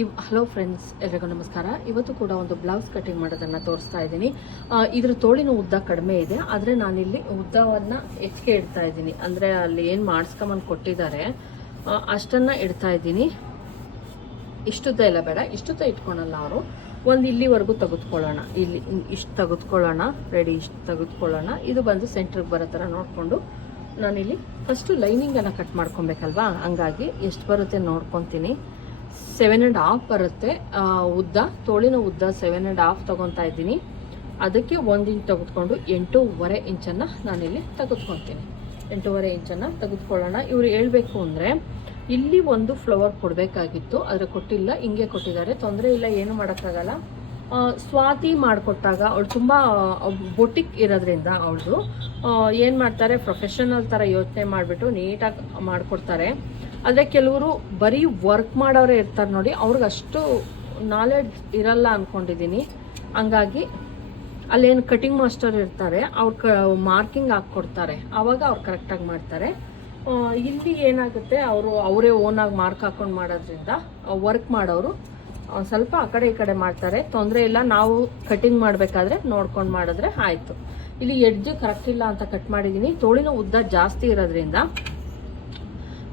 ಇವ್ hello friends ಎಲ್ರಿಗೂ ನಮಸ್ಕಾರ. ಇವತ್ತು ಕೂಡ ಒಂದು ಬ್ಲೌಸ್ ಕಟಿಂಗ್ ಮಾಡೋದನ್ನು ತೋರಿಸ್ತಾ ಇದ್ದೀನಿ. ಇದ್ರ ತೋಳಿನ ಉದ್ದ ಕಡಿಮೆ ಇದೆ, ಆದರೆ ನಾನಿಲ್ಲಿ ಉದ್ದವನ್ನು ಹೆಚ್ಚಿಗೆ ಇಡ್ತಾ ಇದ್ದೀನಿ. ಅಂದರೆ ಅಲ್ಲಿ ಏನು ಮಾಡಿಸ್ಕೊಂಬಂದು ಕೊಟ್ಟಿದ್ದಾರೆ ಅಷ್ಟನ್ನು ಇಡ್ತಾ ಇದ್ದೀನಿ. ಇಷ್ಟುದ್ದ ಇಲ್ಲ ಬೇಡ, ಇಷ್ಟುದ್ದ ಇಟ್ಕೊಳಲ್ಲ ಅವರು. ಒಂದು ಇಲ್ಲಿವರೆಗೂ ತೆಗೆದುಕೊಳ್ಳೋಣ. ಇಲ್ಲಿ ಇಷ್ಟು ತೆಗೆದುಕೊಳ್ಳೋಣ ರೆಡಿ ಇಷ್ಟು ತೆಗೆದುಕೊಳ್ಳೋಣ. ಇದು ಬಂದು ಸೆಂಟ್ರಿಗೆ ಬರೋ ಥರ ನೋಡಿಕೊಂಡು ನಾನಿಲ್ಲಿ ಫಸ್ಟು ಲೈನಿಂಗನ್ನು ಕಟ್ ಮಾಡ್ಕೊಬೇಕಲ್ವಾ? ಹಂಗಾಗಿ ಎಷ್ಟು ಬರುತ್ತೆ ನೋಡ್ಕೊತೀನಿ. ಸೆವೆನ್ ಆ್ಯಂಡ್ ಹಾಫ್ ಬರುತ್ತೆ. ಉದ್ದ, ತೋಳಿನ ಉದ್ದ ಸೆವೆನ್ ಆ್ಯಂಡ್ ಹಾಫ್ ತೊಗೊತಾ ಇದ್ದೀನಿ. ಅದಕ್ಕೆ ಒಂದು ಇಂಚ್ ತೆಗೆದುಕೊಂಡು ಎಂಟೂವರೆ ಇಂಚನ್ನು ನಾನಿಲ್ಲಿ ತೆಗೆದುಕೊತೀನಿ ಎಂಟೂವರೆ ಇಂಚನ್ನು ತೆಗೆದುಕೊಳ್ಳೋಣ. ಇವ್ರು ಹೇಳಬೇಕು ಅಂದರೆ, ಇಲ್ಲಿ ಒಂದು ಫ್ಲವರ್ ಕೊಡಬೇಕಾಗಿತ್ತು, ಆದರೆ ಕೊಟ್ಟಿಲ್ಲ. ಹಿಂಗೆ ಕೊಟ್ಟಿದ್ದಾರೆ. ತೊಂದರೆ ಇಲ್ಲ, ಏನು ಮಾಡೋಕ್ಕಾಗಲ್ಲ. ಸ್ವಾತಿ ಮಾಡಿಕೊಟ್ಟಾಗ ಅವಳು ತುಂಬ ಬೊಟಿಕ್ ಇರೋದ್ರಿಂದ ಅವಳದು ಏನು ಮಾಡ್ತಾರೆ ಪ್ರೊಫೆಷನಲ್ ಥರ ಯೋಚನೆ ಮಾಡಿಬಿಟ್ಟು ನೀಟಾಗಿ ಮಾಡಿಕೊಡ್ತಾರೆ. ಆದರೆ ಕೆಲವರು ಬರೀ ವರ್ಕ್ ಮಾಡೋರೇ ಇರ್ತಾರೆ ನೋಡಿ, ಅವ್ರಿಗೆ ಅಷ್ಟು ನಾಲೆಡ್ಜ್ ಇರಲ್ಲ ಅಂದ್ಕೊಂಡಿದ್ದೀನಿ ಹಂಗಾಗಿ ಅಲ್ಲೇನು ಕಟಿಂಗ್ ಮಾಸ್ಟರ್ ಇರ್ತಾರೆ, ಅವ್ರು ಕ ಮಾರ್ಕಿಂಗ್ ಹಾಕ್ಕೊಡ್ತಾರೆ. ಆವಾಗ ಅವ್ರು ಕರೆಕ್ಟಾಗಿ ಮಾಡ್ತಾರೆ. ಇಲ್ಲಿ ಏನಾಗುತ್ತೆ, ಅವರು, ಅವರೇ ಓನಾಗಿ ಮಾರ್ಕ್ ಹಾಕೊಂಡು ಮಾಡೋದ್ರಿಂದ ವರ್ಕ್ ಮಾಡೋರು ಸ್ವಲ್ಪ ಆ ಕಡೆ ಈ ಕಡೆ ಮಾಡ್ತಾರೆ. ತೊಂದರೆ ಇಲ್ಲ, ನಾವು ಕಟಿಂಗ್ ಮಾಡಬೇಕಾದ್ರೆ ನೋಡ್ಕೊಂಡು ಮಾಡಿದ್ರೆ ಆಯಿತು. ಇಲ್ಲಿ ಎಡ್ಜ್ ಕರೆಕ್ಟ್ ಇಲ್ಲ ಅಂತ ಕಟ್ ಮಾಡಿದ್ದೀನಿ ತೋಳಿನ ಉದ್ದ ಜಾಸ್ತಿ ಇರೋದ್ರಿಂದ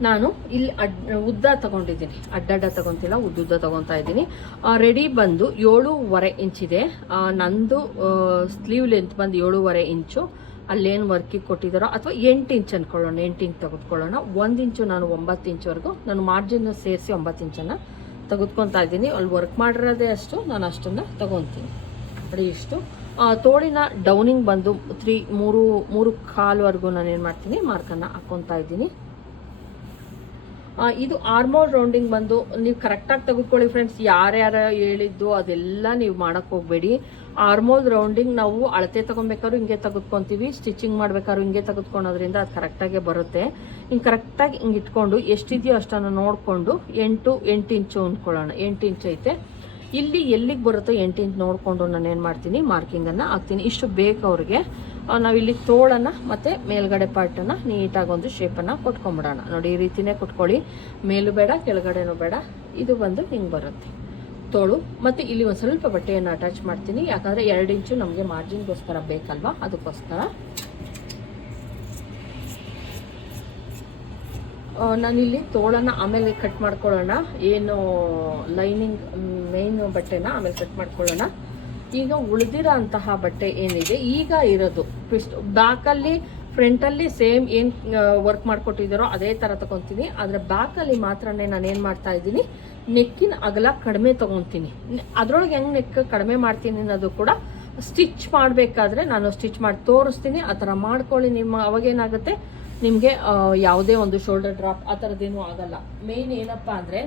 ನಾನು ಇಲ್ಲಿ ಅಡ್ ಉದ್ದ ತಗೊಂಡಿದ್ದೀನಿ. ಅಡ್ಡಡ್ಡ ತಗೊಂತಿಲ್ಲ ಉದ್ದ ತಗೊತಾ ಇದ್ದೀನಿ. ರೆಡಿ ಬಂದು ಏಳೂವರೆ ಇಂಚಿದೆ ನಂದು ಸ್ಲೀವ್ ಲೆಂತ್ ಬಂದು ಏಳೂವರೆ ಇಂಚು ಅಲ್ಲೇನು ವರ್ಕಿಗೆ ಕೊಟ್ಟಿದ್ದಾರೋ ಅಥವಾ ಎಂಟು ಇಂಚ್ ಅಂದ್ಕೊಳ್ಳೋಣ ಎಂಟು ಇಂಚ್ ತೆಗೆದುಕೊಳ್ಳೋಣ. ಒಂದು ಇಂಚು ನಾನು ಒಂಬತ್ತು ಇಂಚ್ವರೆಗೂ ನಾನು ಮಾರ್ಜಿನ್ ಸೇರಿಸಿ ಒಂಬತ್ತು ಇಂಚನ್ನು ತೆಗೆದುಕೊತಾ ಇದ್ದೀನಿ. ಅಲ್ಲಿ ವರ್ಕ್ ಮಾಡಿರೋದೇ ಅಷ್ಟು, ನಾನು ಅಷ್ಟನ್ನು ತಗೊತೀನಿ. ಅಡಿ ಇಷ್ಟು. ತೋಳಿನ ಡೌನಿಂಗ್ ಬಂದು ತ್ರೀ, ಮೂರು ಮೂರು ಕಾಲ್ವರೆಗೂ ನಾನು ಏನು ಮಾಡ್ತೀನಿ ಮಾರ್ಕನ್ನು ಹಾಕ್ಕೊತಾ ಇದ್ದೀನಿ. ಇದು ಆರ್ಮೋಲ್ ರೌಂಡಿಂಗ್ ಬಂದು ನೀವು ಕರೆಕ್ಟಾಗಿ ತೆಗೆದುಕೊಳ್ಳಿ ಫ್ರೆಂಡ್ಸ್ ಯಾರ್ಯಾರ ಹೇಳಿದ್ದು ಅದೆಲ್ಲ ನೀವು ಮಾಡೋಕೆ ಹೋಗಬೇಡಿ. ಆರ್ಮೋಲ್ ರೌಂಡಿಂಗ್ ನಾವು ಅಳತೆ ತಗೊಬೇಕಾದ್ರೂ ಹಿಂಗೆ ತೆಗೆದುಕೊಂತೀವಿ ಸ್ಟಿಚಿಂಗ್ ಮಾಡ್ಬೇಕಾದ್ರು ಹಿಂಗೆ ತೆಗೆದುಕೊಳೋದ್ರಿಂದ ಅದು ಕರೆಕ್ಟಾಗೆ ಬರುತ್ತೆ. ಹಿಂಗೆ ಕರೆಕ್ಟಾಗಿ ಹಿಂಗೆ ಇಟ್ಕೊಂಡು ಎಷ್ಟಿದೆಯೋ ಅಷ್ಟನ್ನು ನೋಡಿಕೊಂಡು ಎಂಟು ಎಂಟು ಇಂಚು ಅಂದ್ಕೊಳ್ಳೋಣ ಎಂಟು ಇಂಚ್ ಐತೆ. ಇಲ್ಲಿ ಎಲ್ಲಿಗೆ ಬರುತ್ತೋ ಎಂಟು ಇಂಚ್ ನೋಡಿಕೊಂಡು ನಾನು ಏನು ಮಾಡ್ತೀನಿ ಮಾರ್ಕಿಂಗನ್ನು ಹಾಕ್ತೀನಿ. ಇಷ್ಟು ಬೇಕು ಅವ್ರಿಗೆ. ನಾವಿಲ್ಲಿ ತೋಳನ್ನು ಮತ್ತು ಮೇಲ್ಗಡೆ ಪಾರ್ಟನ್ನು ನೀಟಾಗಿ ಒಂದು ಶೇಪನ್ನು ಕೊಟ್ಕೊಂಬಿಡೋಣ. ನೋಡಿ, ಈ ರೀತಿನೇ ಕೊಟ್ಕೊಳ್ಳಿ. ಮೇಲೂ ಬೇಡ, ಕೆಳಗಡೆನೂ ಬೇಡ. ಇದು ಬಂದು ಹಿಂಗೆ ಬರುತ್ತೆ. ತೋಳು. ಮತ್ತು ಇಲ್ಲಿ ಒಂದು ಸ್ವಲ್ಪ ಬಟ್ಟೆಯನ್ನು ಅಟ್ಯಾಚ್ ಮಾಡ್ತೀನಿ. ಯಾಕಂದರೆ ಎರಡು ಇಂಚು ನಮಗೆ ಮಾರ್ಜಿನ್ಗೋಸ್ಕರ ಬೇಕಲ್ವಾ? ಅದಕ್ಕೋಸ್ಕರ. ನಾನಿಲ್ಲಿ ತೋಳನ್ನ ಆಮೇಲೆ ಕಟ್ ಮಾಡ್ಕೊಳ್ಳೋಣ. ಏನು ಲೈನಿಂಗ್ ಮೇನ್ ಬಟ್ಟೆನ ಆಮೇಲೆ ಕಟ್ ಮಾಡ್ಕೊಳ್ಳೋಣ. ಈಗ ಉಳಿದಿರೋ ಅಂತಹ ಬಟ್ಟೆ ಏನಿದೆ, ಈಗ ಇರೋದು. ಟ್ವಿಸ್ಟ್ ಬ್ಯಾಕಲ್ಲಿ ಫ್ರಂಟಲ್ಲಿ ಸೇಮ್ ಏನು ವರ್ಕ್ ಮಾಡಿಕೊಟ್ಟಿದ್ದಾರೋ ಅದೇ ಥರ ತಗೊತೀನಿ. ಆದರೆ ಬ್ಯಾಕಲ್ಲಿ ಮಾತ್ರನೇ ನಾನು ಏನು ಮಾಡ್ತಾ ಇದ್ದೀನಿ, ನೆಕ್ಕಿನ ಅಗಲ ಕಡಿಮೆ ತೊಗೊತೀನಿ. ಅದರೊಳಗೆ ಹೆಂಗೆ ನೆಕ್ ಕಡಿಮೆ ಮಾಡ್ತೀನಿ ಅನ್ನೋದು ಕೂಡ ಸ್ಟಿಚ್ ಮಾಡಬೇಕಾದ್ರೆ ನಾನು ಸ್ಟಿಚ್ ಮಾಡಿ ತೋರಿಸ್ತೀನಿ, ಆ ಥರ ಮಾಡ್ಕೊಳ್ಳಿ. ನಿಮ್ಮ ಅವಾಗೇನಾಗುತ್ತೆ ನಿಮಗೆ ಯಾವುದೇ ಒಂದು ಶೋಲ್ಡರ್ ಡ್ರಾಪ್ ಆ ಥರದ್ದೇನೂ ಆಗಲ್ಲ. ಮೇನ್ ಏನಪ್ಪ ಅಂದರೆ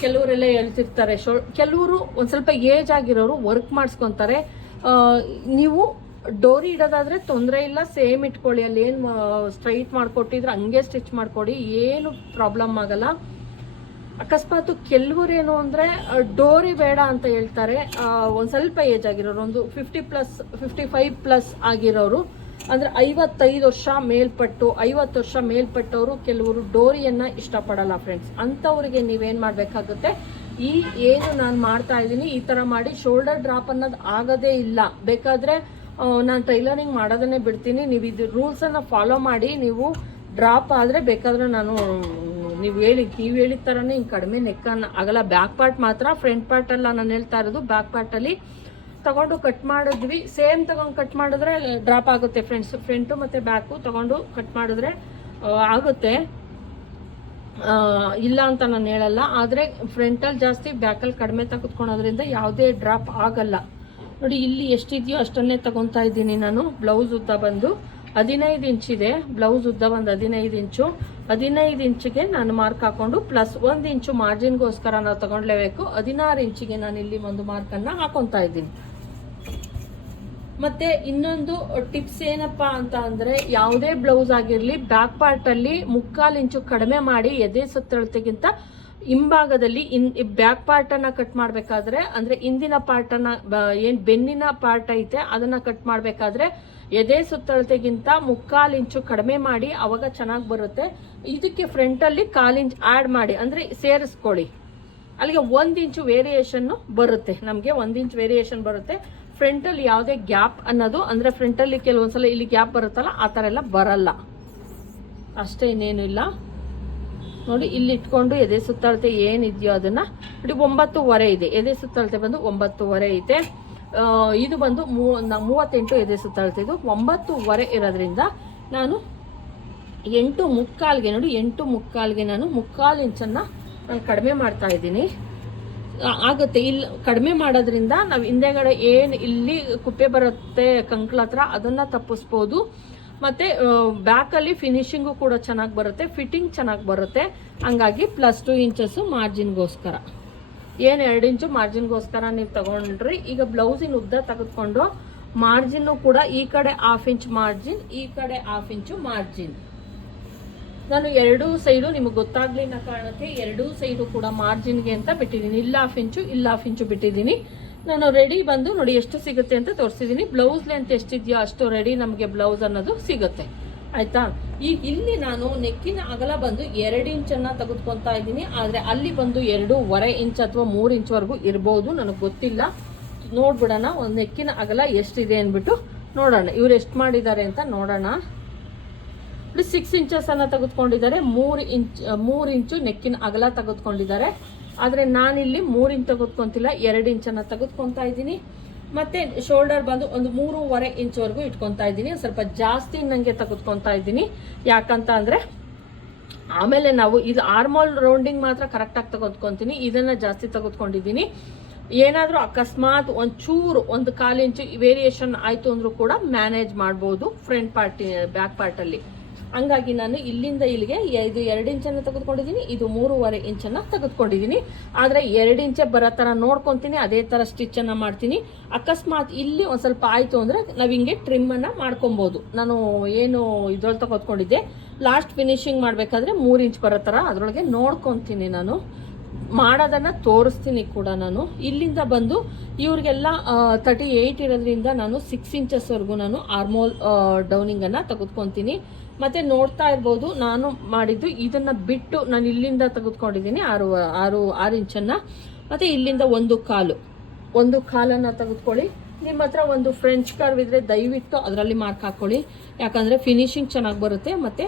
ಕೆಲವರೆಲ್ಲ ಹೇಳ್ತಿರ್ತಾರೆ, ಶೋ, ಕೆಲವರು ಒಂದು ಸ್ವಲ್ಪ ಏಜ್ ಆಗಿರೋರು ವರ್ಕ್ ಮಾಡಿಸ್ಕೊತಾರೆ. ನೀವು ಡೋರಿ ಇಡೋದಾದ್ರೆ ತೊಂದರೆ ಇಲ್ಲ ಸೇಮ್ ಇಟ್ಕೊಳ್ಳಿ. ಅಲ್ಲಿ ಏನು ಸ್ಟ್ರೈಟ್ ಮಾಡಿಕೊಟ್ಟಿದ್ರೆ ಹಂಗೆ ಸ್ಟಿಚ್ ಮಾಡಿಕೊಡಿ, ಏನು ಪ್ರಾಬ್ಲಮ್ ಆಗಲ್ಲ. ಅಕಸ್ಮಾತ್ ಕೆಲವರೇನು ಅಂದರೆ ಡೋರಿ ಬೇಡ ಅಂತ ಹೇಳ್ತಾರೆ. ಒಂದ್ ಸ್ವಲ್ಪ ಏಜ್ ಆಗಿರೋರು, ಒಂದು fifty plus fifty five plus ಆಗಿರೋರು. ಅಂದರೆ ಐವತ್ತೈದು ವರ್ಷ ಮೇಲ್ಪಟ್ಟು, ಐವತ್ತು ವರ್ಷ ಮೇಲ್ಪಟ್ಟವರು ಕೆಲವರು ಡೋರಿಯನ್ನ ಇಷ್ಟಪಡಲ್ಲ ಫ್ರೆಂಡ್ಸ್ ಅಂಥವ್ರಿಗೆ ನೀವೇನು ಮಾಡಬೇಕಾಗುತ್ತೆ? ಈ ಏನು ನಾನು ಮಾಡ್ತಾ ಇದ್ದೀನಿ, ಈ ಥರ ಮಾಡಿ ಶೋಲ್ಡರ್ ಡ್ರಾಪ್ ಅನ್ನೋದು ಆಗೋದೇ ಇಲ್ಲ. ಬೇಕಾದರೆ ನಾನು ಟೈಲರಿಂಗ್ ಮಾಡೋದನ್ನೇ ಬಿಡ್ತೀನಿ. ನೀವು ಇದು ರೂಲ್ಸನ್ನು ಫಾಲೋ ಮಾಡಿ, ನೀವು ಡ್ರಾಪ್ ಆದರೆ ಬೇಕಾದ್ರೆ ನಾನು, ನೀವು ಹೇಳಿ ನೀವು ಹೇಳಿದ ಥರನೇ ಹಿಂಗೆ ಕಡಿಮೆ ನೆಕ್ಕನ್ನು ಆಗಲ್ಲ. ಬ್ಯಾಕ್ ಪಾರ್ಟ್ ಮಾತ್ರ ಫ್ರಂಟ್ ಪಾರ್ಟಲ್ಲ ನಾನು ಹೇಳ್ತಾ ಇರೋದು. ಬ್ಯಾಕ್ ಪಾರ್ಟಲ್ಲಿ ತಗೊಂಡು ಕಟ್ ಮಾಡಿದ್ವಿ. ಸೇಮ್ ತಗೊಂಡು ಕಟ್ ಮಾಡಿದ್ರೆ ಡ್ರಾಪ್ ಆಗುತ್ತೆ ಫ್ರೆಂಡ್ಸ್ ಫ್ರಂಟು ಮತ್ತು ಬ್ಯಾಕು ತಗೊಂಡು ಕಟ್ ಮಾಡಿದ್ರೆ ಆಗುತ್ತೆ. ಇಲ್ಲ ಅಂತ ನಾನು ಹೇಳಲ್ಲ. ಆದರೆ ಫ್ರಂಟಲ್ಲಿ ಜಾಸ್ತಿ ಬ್ಯಾಕಲ್ಲಿ ಕಡಿಮೆ ತೆಗೆದುಕೊಳೋದ್ರಿಂದ ಯಾವುದೇ ಡ್ರಾಪ್ ಆಗಲ್ಲ. ನೋಡಿ, ಇಲ್ಲಿ ಎಷ್ಟಿದೆಯೋ ಅಷ್ಟನ್ನೇ ತಗೊತಾ ಇದ್ದೀನಿ ನಾನು. ಬ್ಲೌಸ್ ಉದ್ದ ಬಂದು ಹದಿನೈದು ಇಂಚಿದೆ ಬ್ಲೌಸ್ ಉದ್ದ ಬಂದು ಹದಿನೈದು ಇಂಚು ಹದಿನೈದು ಇಂಚಿಗೆ ನಾನು ಮಾರ್ಕ್ ಹಾಕೊಂಡು ಪ್ಲಸ್ ಒಂದು ಇಂಚು ಮಾರ್ಜಿನ್ಗೋಸ್ಕರ ನಾವು ತಗೊಂಡ್ಲೇಬೇಕು. ಹದಿನಾರು ಇಂಚಿಗೆ ನಾನು ಇಲ್ಲಿ ಒಂದು ಮಾರ್ಕನ್ನು ಹಾಕೊತಾ ಇದ್ದೀನಿ. ಮತ್ತೆ ಇನ್ನೊಂದು ಟಿಪ್ಸ್ ಏನಪ್ಪ ಅಂತ ಅಂದ್ರೆ ಯಾವುದೇ ಬ್ಲೌಸ್ ಆಗಿರ್ಲಿ ಬ್ಯಾಕ್ ಪಾರ್ಟ್ ಅಲ್ಲಿ ಮುಕ್ಕಾಲು ಇಂಚು ಕಡಿಮೆ ಮಾಡಿ ಎದೆ ಸುತ್ತಳತೆಗಿಂತ ಹಿಂಭಾಗದಲ್ಲಿ ಇನ್ ಬ್ಯಾಕ್ ಪಾರ್ಟ್ ಅನ್ನ ಕಟ್ ಮಾಡ್ಬೇಕಾದ್ರೆ, ಅಂದ್ರೆ ಹಿಂದಿನ ಪಾರ್ಟ್ ಅನ್ನ, ಬ- ಏನ್ ಬೆನ್ನಿನ ಪಾರ್ಟ್ ಐತೆ, ಅದನ್ನ ಕಟ್ ಮಾಡ್ಬೇಕಾದ್ರೆ ಎದೆ ಸುತ್ತಳತೆಗಿಂತ ಮುಕ್ಕಾಲು ಇಂಚು ಕಡಿಮೆ ಮಾಡಿ ಅವಾಗ ಚೆನ್ನಾಗಿ ಬರುತ್ತೆ. ಇದಕ್ಕೆ ಫ್ರಂಟ್ ಅಲ್ಲಿ ಕಾಲು ಇಂಚ್ ಆಡ್ ಮಾಡಿ, ಅಂದ್ರೆ ಸೇರಿಸ್ಕೊಳ್ಳಿ. ಅಲ್ಲಿಗೆ ಒಂದು ಇಂಚು ವೇರಿಯೇಷನ್ ಬರುತ್ತೆ, ನಮಗೆ ಒಂದು ಇಂಚ್ ವೇರಿಯೇಷನ್ ಬರುತ್ತೆ. ಫ್ರಂಟಲ್ಲಿ ಯಾವುದೇ ಗ್ಯಾಪ್ ಅನ್ನೋದು, ಅಂದರೆ ಫ್ರಂಟಲ್ಲಿ ಕೆಲವೊಂದ್ಸಲ ಇಲ್ಲಿ ಗ್ಯಾಪ್ ಬರುತ್ತಲ್ಲ, ಆ ಥರ ಎಲ್ಲ ಬರಲ್ಲ. ಅಷ್ಟೇ ಇನ್ನೇನು ಇಲ್ಲ. ನೋಡಿ, ಇಲ್ಲಿ ಇಟ್ಕೊಂಡು ಎದೆ ಸುತ್ತಳತೆ ಏನಿದೆಯೋ ಅದನ್ನ, ನೋಡಿ, ಒಂಬತ್ತುವರೆ ಇದೆ. ಎದೆ ಸುತ್ತಳತೆ ಬಂದು ಒಂಬತ್ತುವರೆ ಐತೆ. ಇದು ಬಂದು ಮೂವತ್ತೆಂಟು ಎದೆ ಸುತ್ತಳತೆ. ಇದು ಒಂಬತ್ತುವರೆ ಇರೋದ್ರಿಂದ ನಾನು ಎಂಟು ಮುಕ್ಕಾಲ್ಗೆ, ನೋಡಿ, ಎಂಟು ಮುಕ್ಕಾಲ್ಗೆ ನಾನು ಮುಕ್ಕಾಲು ಇಂಚನ್ನು ನಾನು ಕಡಿಮೆ ಮಾಡ್ತಾ ಇದ್ದೀನಿ. ಆಗುತ್ತೆ. ಇಲ್ಲಿ ಕಡಿಮೆ ಮಾಡೋದ್ರಿಂದ ನಾವು ಹಿಂದೆಗಡೆ ಏನು ಇಲ್ಲಿ ಕುಪ್ಪೆ ಬರುತ್ತೆ ಕಂಕ್ಳ ಹತ್ರ, ಅದನ್ನು ತಪ್ಪಿಸ್ಬೋದು. ಮತ್ತು ಬ್ಯಾಕಲ್ಲಿ ಫಿನಿಶಿಂಗು ಕೂಡ ಚೆನ್ನಾಗಿ ಬರುತ್ತೆ ಫಿಟ್ಟಿಂಗ್ ಚೆನ್ನಾಗಿ ಬರುತ್ತೆ. ಹಂಗಾಗಿ ಪ್ಲಸ್ ಟು ಇಂಚಸ್ಸು ಮಾರ್ಜಿನ್ಗೋಸ್ಕರ ಏನು ಎರಡು ಇಂಚು ಮಾರ್ಜಿನ್ಗೋಸ್ಕರ ನೀವು ತಗೊಂಡ್ರಿ. ಈಗ ಬ್ಲೌಸಿನ ಉದ್ದ ತೆಗೆದುಕೊಂಡು ಮಾರ್ಜಿನ್ನು ಕೂಡ ಈ ಕಡೆ ಹಾಫ್ ಇಂಚ್ ಮಾರ್ಜಿನ್ ಈ ಕಡೆ ಹಾಫ್ ಇಂಚು ಮಾರ್ಜಿನ್ ನಾನು ಎರಡೂ ಸೈಡು ನಿಮಗೆ ಗೊತ್ತಾಗ್ಲಿ ಅನ್ನೋ ಕಾರಣಕ್ಕೆ ಎರಡೂ ಸೈಡು ಕೂಡ ಮಾರ್ಜಿನ್ಗೆ ಅಂತ ಬಿಟ್ಟಿದ್ದೀನಿ. ಇಲ್ಲ ಹಾಫ್ ಇಂಚು ಇಲ್ಲ ಹಾಫ್ ಇಂಚು ಬಿಟ್ಟಿದ್ದೀನಿ. ನಾನು ರೆಡಿ ಬಂದು ನೋಡಿ ಎಷ್ಟು ಸಿಗುತ್ತೆ ಅಂತ ತೋರಿಸಿದ್ದೀನಿ. ಬ್ಲೌಸ್ ಲೆಂತ್ ಎಷ್ಟಿದೆಯೋ ಅಷ್ಟು ರೆಡಿ ನಮಗೆ ಬ್ಲೌಸ್ ಅನ್ನೋದು ಸಿಗುತ್ತೆ. ಆಯ್ತಾ? ಈಗ ಇಲ್ಲಿ ನಾನು ನೆಕ್ಕಿನ ಅಗಲ ಬಂದು ಎರಡು ಇಂಚನ್ನು ತೆಗೆದುಕೊತಾ ಇದ್ದೀನಿ. ಆದರೆ ಅಲ್ಲಿ ಬಂದು ಎರಡೂವರೆ ಇಂಚ್ ಅಥವಾ ಮೂರು ಇಂಚ್ವರೆಗೂ ಇರ್ಬೋದು, ನನಗೆ ಗೊತ್ತಿಲ್ಲ. ನೋಡ್ಬಿಡೋಣ, ಒಂದು ನೆಕ್ಕಿನ ಅಗಲ ಎಷ್ಟಿದೆ ಅಂದ್ಬಿಟ್ಟು ನೋಡೋಣ. ಇವ್ರು ಎಷ್ಟು ಮಾಡಿದ್ದಾರೆ ಅಂತ ನೋಡೋಣ. ಸಿಕ್ಸ್ ಇಂಚಸ್ ಅನ್ನ ತೆಗೆದುಕೊಂಡಿದ್ದಾರೆ. ಮೂರು ಇಂಚ್ ಮೂರು ಇಂಚು ನೆಕ್ಕಿನ ಅಗಲ ತೆಗೆದುಕೊಂಡಿದ್ದಾರೆ. ಆದರೆ ನಾನಿಲ್ಲಿ ಮೂರು ಇಂಚ್ ತೆಗೆದುಕೊಂತಿಲ್ಲ, ಎರಡು ಇಂಚನ್ನು ತೆಗೆದುಕೊಂತಾ ಇದ್ದೀನಿ. ಮತ್ತೆ ಶೋಲ್ಡರ್ ಬಂದು ಒಂದು ಮೂರುವರೆ ಇಂಚ್ವರೆಗೂ ಇಟ್ಕೊತಾ ಇದ್ದೀನಿ. ಸ್ವಲ್ಪ ಜಾಸ್ತಿ ನನಗೆ ತೆಗೆದುಕೊತಾ ಇದ್ದೀನಿ. ಯಾಕಂತ ಅಂದರೆ, ಆಮೇಲೆ ನಾವು ಇದು ಆರ್ಮೋಲ್ ರೌಂಡಿಂಗ್ ಮಾತ್ರ ಕರೆಕ್ಟಾಗಿ ತೆಗೆದುಕೊಂತೀನಿ. ಇದನ್ನ ಜಾಸ್ತಿ ತೆಗೆದುಕೊಂಡಿದ್ದೀನಿ. ಏನಾದರೂ ಅಕಸ್ಮಾತ್ ಒಂದು ಚೂರು ಒಂದು ಕಾಲು ಇಂಚು ವೇರಿಯೇಷನ್ ಆಯಿತು ಅಂದರೂ ಕೂಡ ಮ್ಯಾನೇಜ್ ಮಾಡ್ಬೋದು ಫ್ರಂಟ್ ಪಾರ್ಟಿ ಬ್ಯಾಕ್ ಪಾರ್ಟಲ್ಲಿ ಹಂಗಾಗಿ ನಾನು ಇಲ್ಲಿಂದ ಇಲ್ಲಿಗೆ ಇದು ಎರಡು ಇಂಚನ್ನು ತೆಗೆದುಕೊಂಡಿದ್ದೀನಿ, ಇದು ಮೂರುವರೆ ಇಂಚನ್ನು ತೆಗೆದುಕೊಂಡಿದ್ದೀನಿ. ಆದರೆ ಎರಡು ಇಂಚೆ ಬರೋ ಥರ ನೋಡ್ಕೊತೀನಿ, ಅದೇ ಥರ ಸ್ಟಿಚ್ಚನ್ನು ಮಾಡ್ತೀನಿ. ಅಕಸ್ಮಾತ್ ಇಲ್ಲಿ ಒಂದು ಸ್ವಲ್ಪ ಆಯಿತು ಅಂದರೆ ನಾವು ಹಿಂಗೆ ಟ್ರಿಮ್ಮನ್ನು ಮಾಡ್ಕೊಬೋದು. ನಾನು ಏನು ಇದ್ರೊಳಗೆ ತೆಗೆದುಕೊಂಡಿದ್ದೆ ಲಾಸ್ಟ್ ಫಿನಿಶಿಂಗ್ ಮಾಡಬೇಕಾದ್ರೆ ಮೂರು ಇಂಚ್ ಬರೋ ಥರ ಅದರೊಳಗೆ ನೋಡ್ಕೊತೀನಿ ನಾನು. ಮಾಡೋದನ್ನ ತೋರಿಸ್ತೀನಿ ಕೂಡ ನಾನು. ಇಲ್ಲಿಂದ ಬಂದು ಇವ್ರಿಗೆಲ್ಲ ತರ್ಟಿ ಏಯ್ಟ್ ಇರೋದ್ರಿಂದ ನಾನು ಸಿಕ್ಸ್ ಇಂಚಸ್ವರೆಗೂ ನಾನು ಆರ್ಮೋಲ್ ಡೌನಿಂಗನ್ನು ತೆಗೆದುಕೊತೀನಿ. ಮತ್ತೆ ನೋಡ್ತಾ ಇರ್ಬೋದು. ನಾನು ಮಾಡಿದ್ದು ಇದನ್ನ ಬಿಟ್ಟು ನಾನು ಇಲ್ಲಿಂದ ತೆಗೆದುಕೊಂಡಿದ್ದೀನಿ. ಆರು ಆರು ಆರು ಇಂಚನ್ನು. ಮತ್ತೆ ಇಲ್ಲಿಂದ ಒಂದು ಕಾಲು. ಒಂದು ಕಾಲನ್ನು ತೆಗೆದುಕೊಳ್ಳಿ. ನಿಮ್ಮ ಹತ್ರ ಒಂದು ಫ್ರೆಂಚ್ ಕರ್ವ್ ಇದ್ರೆ ದಯವಿಟ್ಟು ಅದರಲ್ಲಿ ಮಾರ್ಕ್ ಹಾಕೊಳ್ಳಿ. ಯಾಕಂದರೆ ಫಿನಿಶಿಂಗ್ ಚೆನ್ನಾಗಿ ಬರುತ್ತೆ. ಮತ್ತು